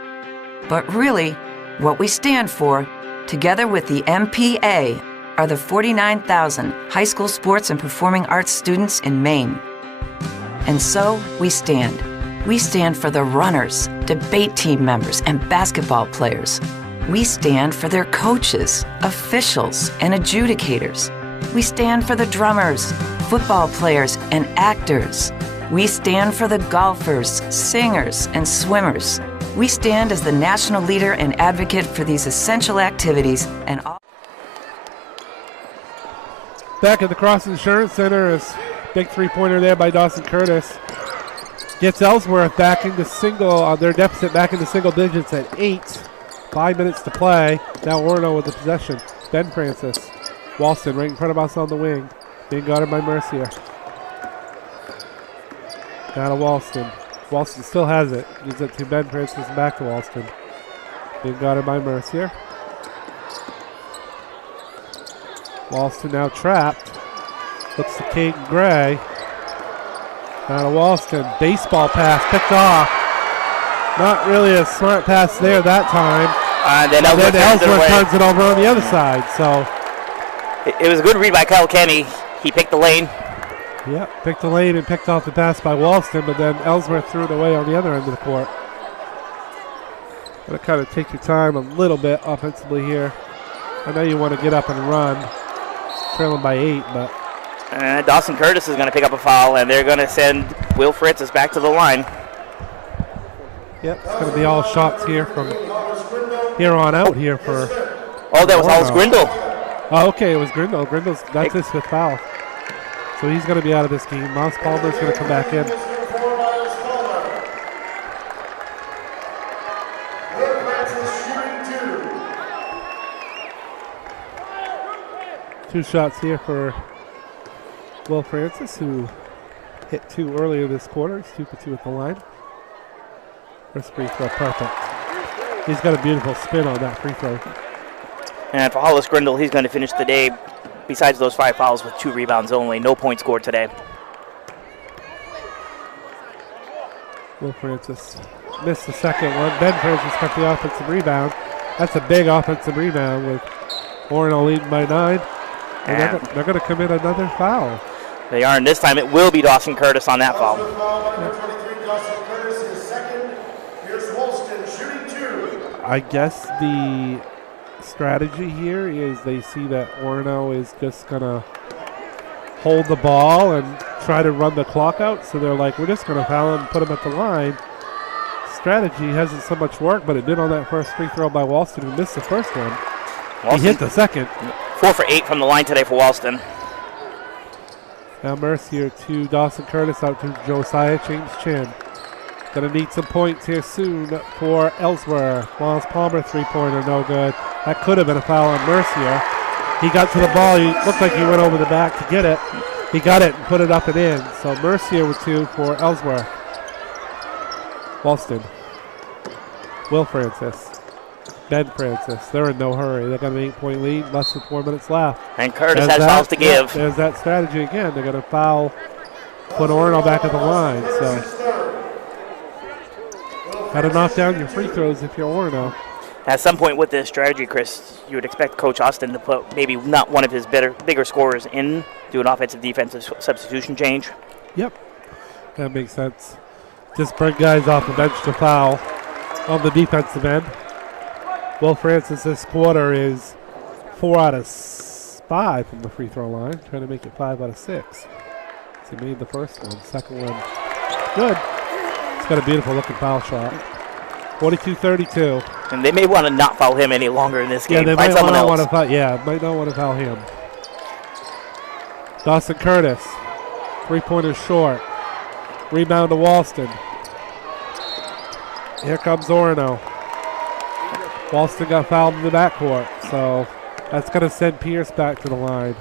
But really, what we stand for, together with the MPA, are the 49,000 high school sports and performing arts students in Maine. And so we stand. We stand for the runners, debate team members, and basketball players. We stand for their coaches, officials, and adjudicators. We stand for the drummers, football players, and actors. We stand for the golfers, singers, and swimmers. We stand as the national leader and advocate for these essential activities and all. Back at the Cross Insurance Center is big three-pointer there by Dawson Curtis. Gets Ellsworth back into their deficit back into single digits at 8. 5 minutes to play. Now Orono with the possession. Ben Francis. Walston right in front of us on the wing. Being guarded by Mercier. Down to Walston. Walston still has it. Gives it to Ben Francis and back to Walston. Being guarded by Mercier. Walston now trapped. Looks to Caden Gray. Down to Walston. Baseball pass picked off. Not really a smart pass there that time. And then Ellsworth turns it over on the other side. So it was a good read by Kyle Kenny. He picked the lane. Yeah, picked the lane and picked off the pass by Walston, but then Ellsworth threw it away on the other end of the court. Gotta kind of take your time a little bit offensively here. I know you want to get up and run, trailing by 8, but. And Dawson Curtis is going to pick up a foul, and they're going to send Will Francis back to the line. Yep, it's going to be all shots here from here on out here for. Oh, that was Hollis Grindle. Oh, okay, it was Grindle. That's his 5th foul. So he's going to be out of this game. Miles Palmer's going to come back in. Two shots here for Will Francis, who hit 2 earlier this quarter. He's 2 for 2 at the line. First free throw, perfect. He's got a beautiful spin on that free throw. And for Hollis Grindle, he's going to finish the day, besides those 5 fouls, with 2 rebounds only. No points scored today. Will Francis missed the second one. Ben Francis got the offensive rebound. That's a big offensive rebound with Orono leading by 9. And they're going to commit another foul. They are, and this time it will be Dawson Curtis on that foul. I guess the strategy here is they see that Orono is just going to hold the ball and try to run the clock out. So they're like, we're just going to foul him and put him at the line. Strategy hasn't so much worked, but it did on that first free throw by Walston, who missed the first one. Walston, he hit the second. 4 for 8 from the line today for Walston. Now Mercier to Dawson Curtis, out to Josiah James Chin. Gonna need some points here soon for Ellsworth. Miles Palmer three-pointer, no good. That could have been a foul on Mercier. He got to the ball. He looked like he went over the back to get it. He got it and put it up and in. So Mercier with 2 for Ellsworth. Walston. Will Francis. Ben Francis. They're in no hurry. They got an 8-point lead. Less than 4 minutes left. And Curtis has fouls to give. There's that strategy again. They're going to foul, put Orono back at the line. So got to knock down your free throws if you're Orono. At some point with this strategy, Chris, you would expect Coach Austin to put maybe not one of his bigger scorers in, do an offensive-defensive substitution change. Yep, that makes sense. Just bring guys off the bench to foul on the defensive end. Will Francis this quarter is 4 out of 5 from the free throw line, trying to make it 5 out of 6. So he made the first one. Second one, good. He's got a beautiful looking foul shot. 42-32. And they may want to not foul him any longer in this game. Yeah, they might not want to foul. Yeah, might not want to foul him. Dawson Curtis, three-pointer short. Rebound to Walston. Here comes Orono. Walston got fouled in the backcourt, so that's going to send Pierce back to the line.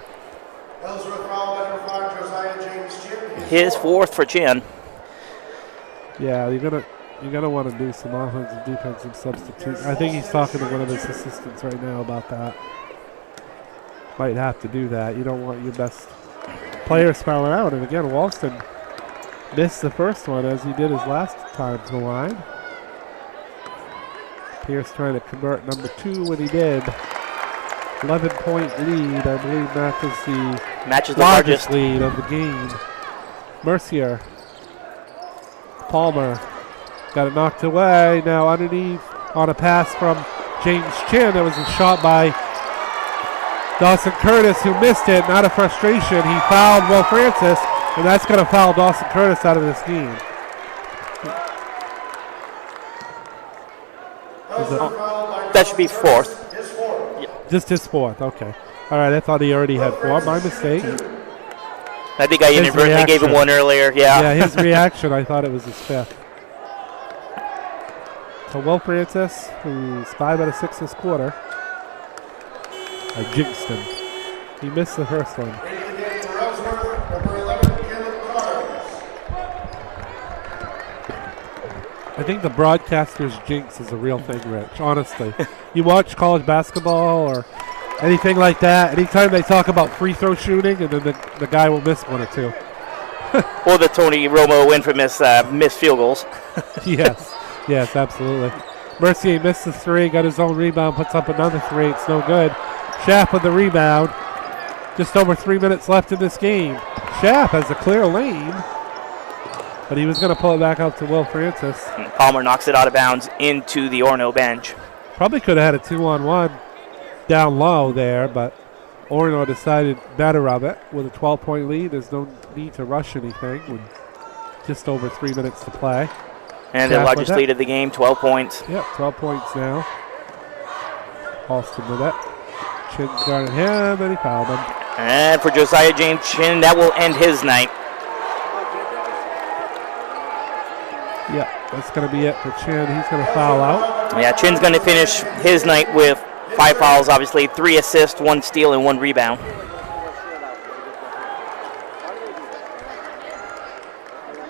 His 4th for Chin. Yeah, you're gonna want to do some offensive, defensive substitutes. I think he's talking to one of his assistants right now about that. Might have to do that. You don't want your best players fouling out. And again, Walston missed the first one as he did his last time to the line. Pierce trying to convert number 2 when he did. 11-point lead, I believe matches the largest lead of the game. Mercier. Palmer got it knocked away. Now underneath on a pass from James Chin. It was a shot by Dawson Curtis, who missed it. And out of frustration, he fouled Will Francis, and that's going to foul Dawson Curtis out of this game. That should be 4th. Just his 4th, okay. All right, I thought he already had 4. My mistake. I think I inadvertently gave him one earlier, yeah. Yeah, his reaction, I thought it was his 5th. So Will Francis, who's 5 out of 6 this quarter. I jinxed him. He missed the first one. I think the broadcaster's jinx is a real thing, Rich, honestly. You watch college basketball or anything like that, anytime they talk about free throw shooting, and then the guy will miss 1 or 2. Or the Tony Romo infamous missed field goals. Yes, absolutely. Mercier missed the 3, got his own rebound, puts up another 3. It's no good. Schaff with the rebound. Just over 3 minutes left in this game. Schaff has a clear lane, but he was going to pull it back out to Will Francis. And Palmer knocks it out of bounds into the Orono bench. Probably could have had a 2-on-1 down low there, but Orono decided better of it with a 12-point lead. There's no need to rush anything with just over 3 minutes to play. And the largest lead of the game, 12 points. Yep, 12 points now. Alston with it. Chin's guarding him, and he fouled him. And for Josiah James Chin, that will end his night. Yeah, that's going to be it for Chin. He's going to foul out. Yeah, Chin's going to finish his night with 5 fouls, obviously, 3 assists, 1 steal, and 1 rebound.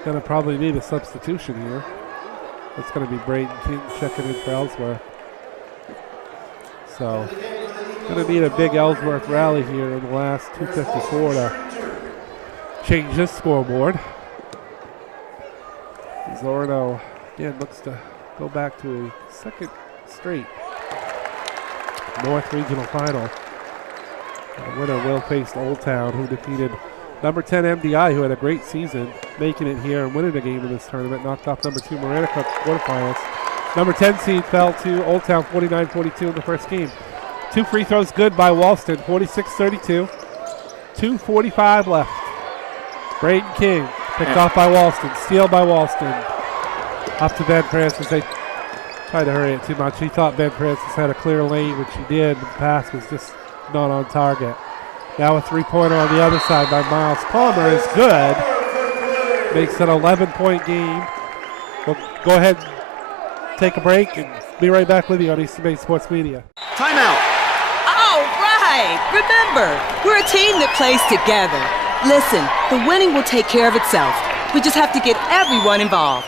Going to probably need a substitution here. It's going to be Braden King checking in for Ellsworth. So, going to need a big Ellsworth rally here in the last 2:54 to change this scoreboard. Orono again looks to go back to a second straight North Regional Final. The winner will face Old Town, who defeated number 10 MDI, who had a great season, making it here and winning a game in this tournament. Knocked off number 2 Marantica quarterfinals. Number 10 seed fell to Old Town 49-42 in the first game. 2 free throws good by Walston, 46-32. 2:45 left. Braden King picked off by Walston, steal by Walston. Up to Ben Francis. They tried to hurry it too much. He thought Ben Francis had a clear lane, which he did. The pass was just not on target. Now a three-pointer on the other side by Miles Palmer is good. Makes it an 11-point game. We'll go ahead and take a break and be right back with you on Eastern Maine Sports Media. Timeout. All right. Remember, we're a team that plays together. Listen, the winning will take care of itself. We just have to get everyone involved.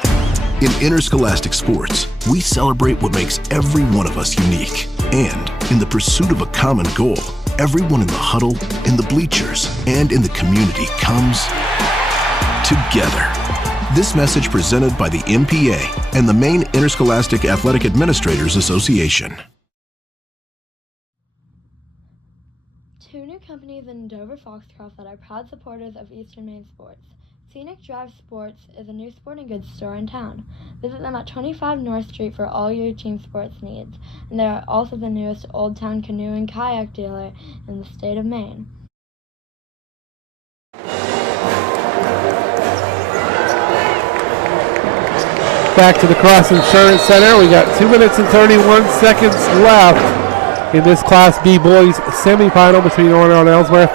In interscholastic sports, we celebrate what makes every one of us unique. And in the pursuit of a common goal, everyone in the huddle, in the bleachers, and in the community comes together. This message presented by the MPA and the Maine Interscholastic Athletic Administrators Association. Two new companies in Dover Foxcroft that are proud supporters of Eastern Maine sports. Scenic Drive Sports is a new sporting goods store in town. Visit them at 25 North Street for all your team sports needs. And they are also the newest Old Town canoe and kayak dealer in the state of Maine. Back to the Cross Insurance Center. We got 2 minutes and 31 seconds left in this Class B boys semifinal between Orono and Ellsworth.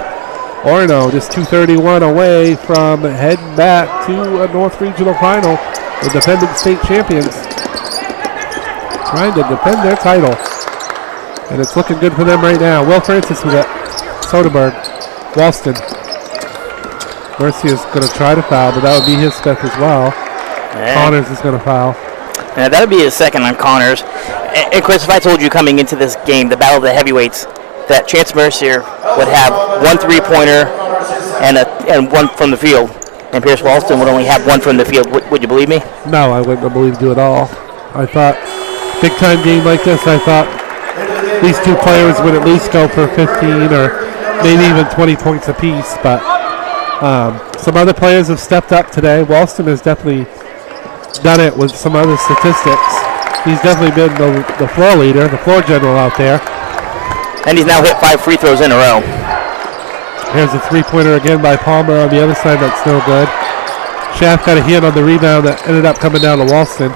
Orono just 2:31 away from heading back to a North Regional Final. The defending state champions trying to defend their title. And it's looking good for them right now. Will Francis with it. Soderberg. Walston. Mercy is going to try to foul, but that would be his fifth as well. Connors is going to foul. Yeah, that would be his second on Connors. And Chris, if I told you coming into this game, the battle of the heavyweights, that Chance Mercier would have 1 3-pointer and 1 from the field, and Pierce Walston would only have 1 from the field, would you believe me? No, I wouldn't have believed you at all. I thought, big time game like this, I thought these two players would at least go for 15 or maybe even 20 points apiece, but some other players have stepped up today. Walston has definitely done it with some other statistics. He's definitely been the floor leader, the floor general out there. And he's now hit 5 free throws in a row. Here's a three-pointer again by Palmer on the other side. That's no good. Schaff got a hit on the rebound that ended up coming down to Walston.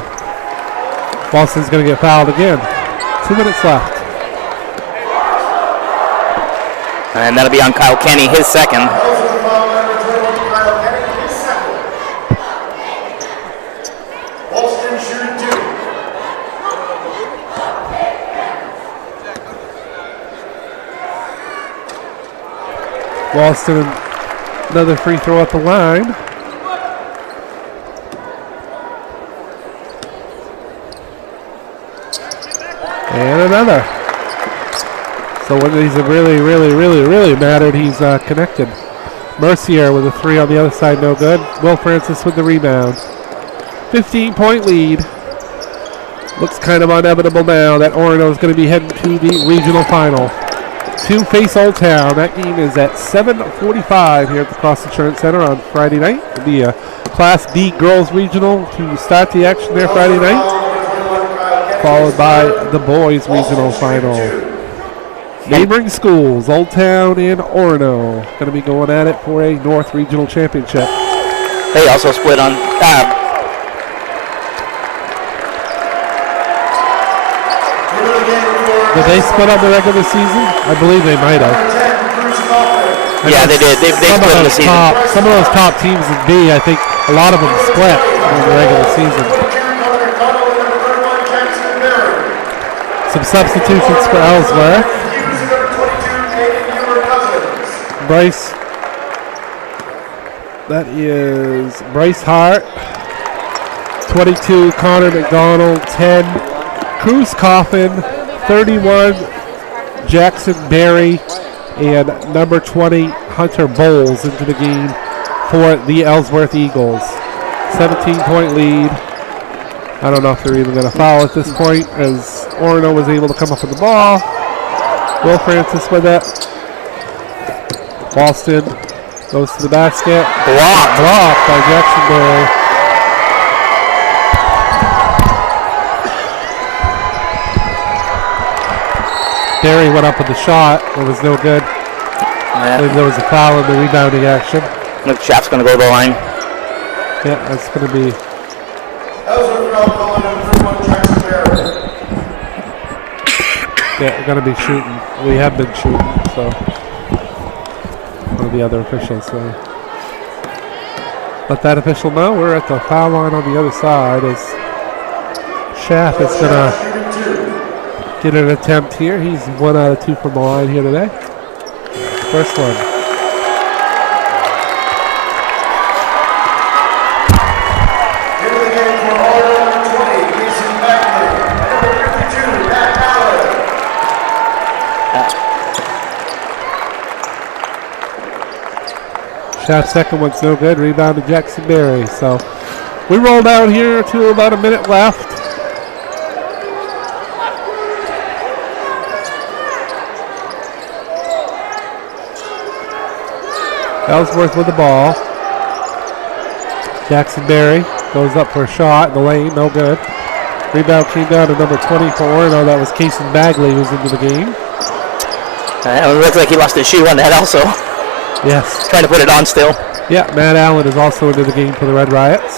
Walston's going to get fouled again. 2 minutes left. And that'll be on Kyle Kenny, his second. Walston, another free throw at the line. And another. So when these have really mattered, he's connected. Mercier with a 3 on the other side, no good. Will Francis with the rebound. 15-point lead. Looks kind of inevitable now that Orono is going to be heading to the regional final. To face Old Town. That game is at 7:45 here at the Cross Insurance Center on Friday night. It'll be a Class B girls regional to start the action there Friday night, followed by the boys regional final. Neighboring schools, Old Town and Orono, going to be going at it for a North Regional Championship. They also split on Did they split on the regular season? I believe they might have. Yeah, they did. They split on the season. Some of those top teams in B, I think a lot of them split on the regular season. Some substitutions for Ellsworth. Bryce. That is Bryce Hart. 22, Connor McDonald. 10, Cruz Coffin. 31, Jackson Berry, and number 20, Hunter Bowles into the game for the Ellsworth Eagles. 17-point lead. I don't know if they're even going to foul at this point, as Orono was able to come up with the ball. Will Francis with it. Boston goes to the basket. Blocked by Jackson Berry. Berry went up with the shot. It was no good. I believe there was a foul in the rebounding action. The shot's going to go to the line. Yeah, that's going to be. Yeah, we're going to be shooting. We have been shooting, so. One of the other officials. So. Let that official know we're at the foul line on the other side as Schaff is going to get an attempt here. He's 1 out of 2 from the line here today. First one. Schaff's second one's no good. Rebound to Jackson Berry. So we roll down here to about a minute left. Ellsworth with the ball. Jackson Berry goes up for a shot in the lane, no good. Rebound came down to number 20 for Orono. That was Kason Bagley who's into the game. It looks like he lost his shoe on that also. Yes. Trying to put it on still. Yeah, Matt Allen is also into the game for the Red Riots.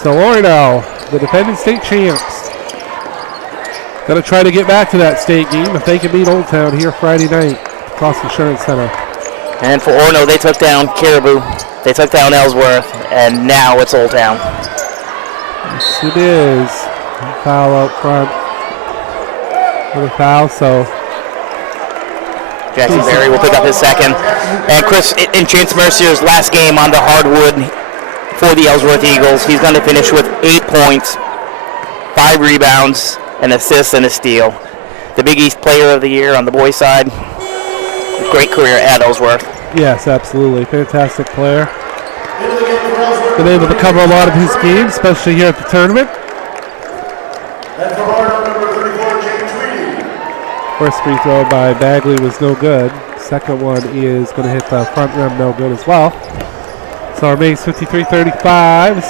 So Orono, the defending state champs, going to try to get back to that state game if they can beat Old Town here Friday night across Insurance Center. And for Orono, they took down Caribou. They took down Ellsworth, and now it's Old Town. Yes, it is. Foul out front. With a foul, so Jackson Berry will pick up his second. And Chris, in Chance Mercier's last game on the hardwood for the Ellsworth Eagles, he's going to finish with 8 points, 5 rebounds, an assist, and a steal. The Big East Player of the Year on the boys' side. Great career at Ellsworth. Yes, absolutely. Fantastic player. Been able to cover a lot of his games, especially here at the tournament. First free throw by Bagley was no good. Second one is going to hit the front rim, no good as well. So our remains 53-35.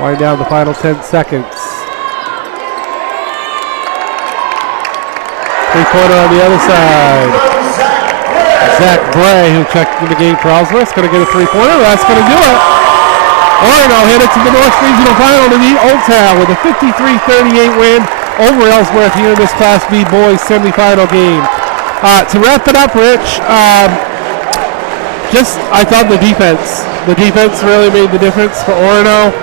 Wind down the final 10 seconds. Three-pointer on the other side. Zach Bray, who checked in the game for Ellsworth, is going to get a three-pointer. That's going to do it. Orono headed to the North Regional Final to beat Old Town with a 53-38 win over Ellsworth here in this Class B boys semifinal game. To wrap it up, Rich, I thought the defense really made the difference for Orono.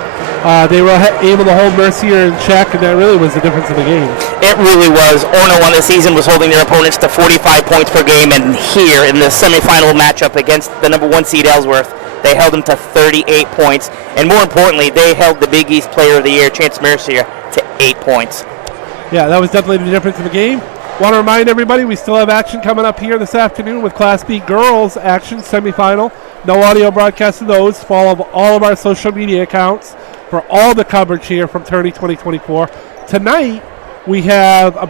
They were able to hold Mercier in check, and that really was the difference in the game. It really was. Orono on the season was holding their opponents to 45 points per game, and here in the semifinal matchup against the number 1 seed Ellsworth, they held them to 38 points. And more importantly, they held the Big East Player of the Year, Chance Mercier, to 8 points. Yeah, that was definitely the difference in the game. Want to remind everybody we still have action coming up here this afternoon with Class B girls action semifinal. No audio broadcast of those. Follow all of our social media accounts for all the coverage here from Tourney 2024. Tonight we have an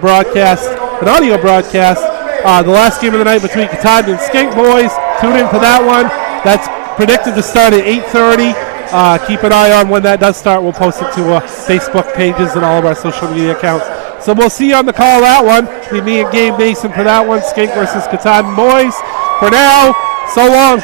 audio broadcast, the last game of the night between Katahdin and Skank Boys. Tune in for that one. That's predicted to start at 8:30. Keep an eye on when that does start. We'll post it to Facebook pages and all of our social media accounts. So we'll see you on the call that one. Be me and Gabe Mason for that one. Skank versus Katahdin Boys. For now, so long.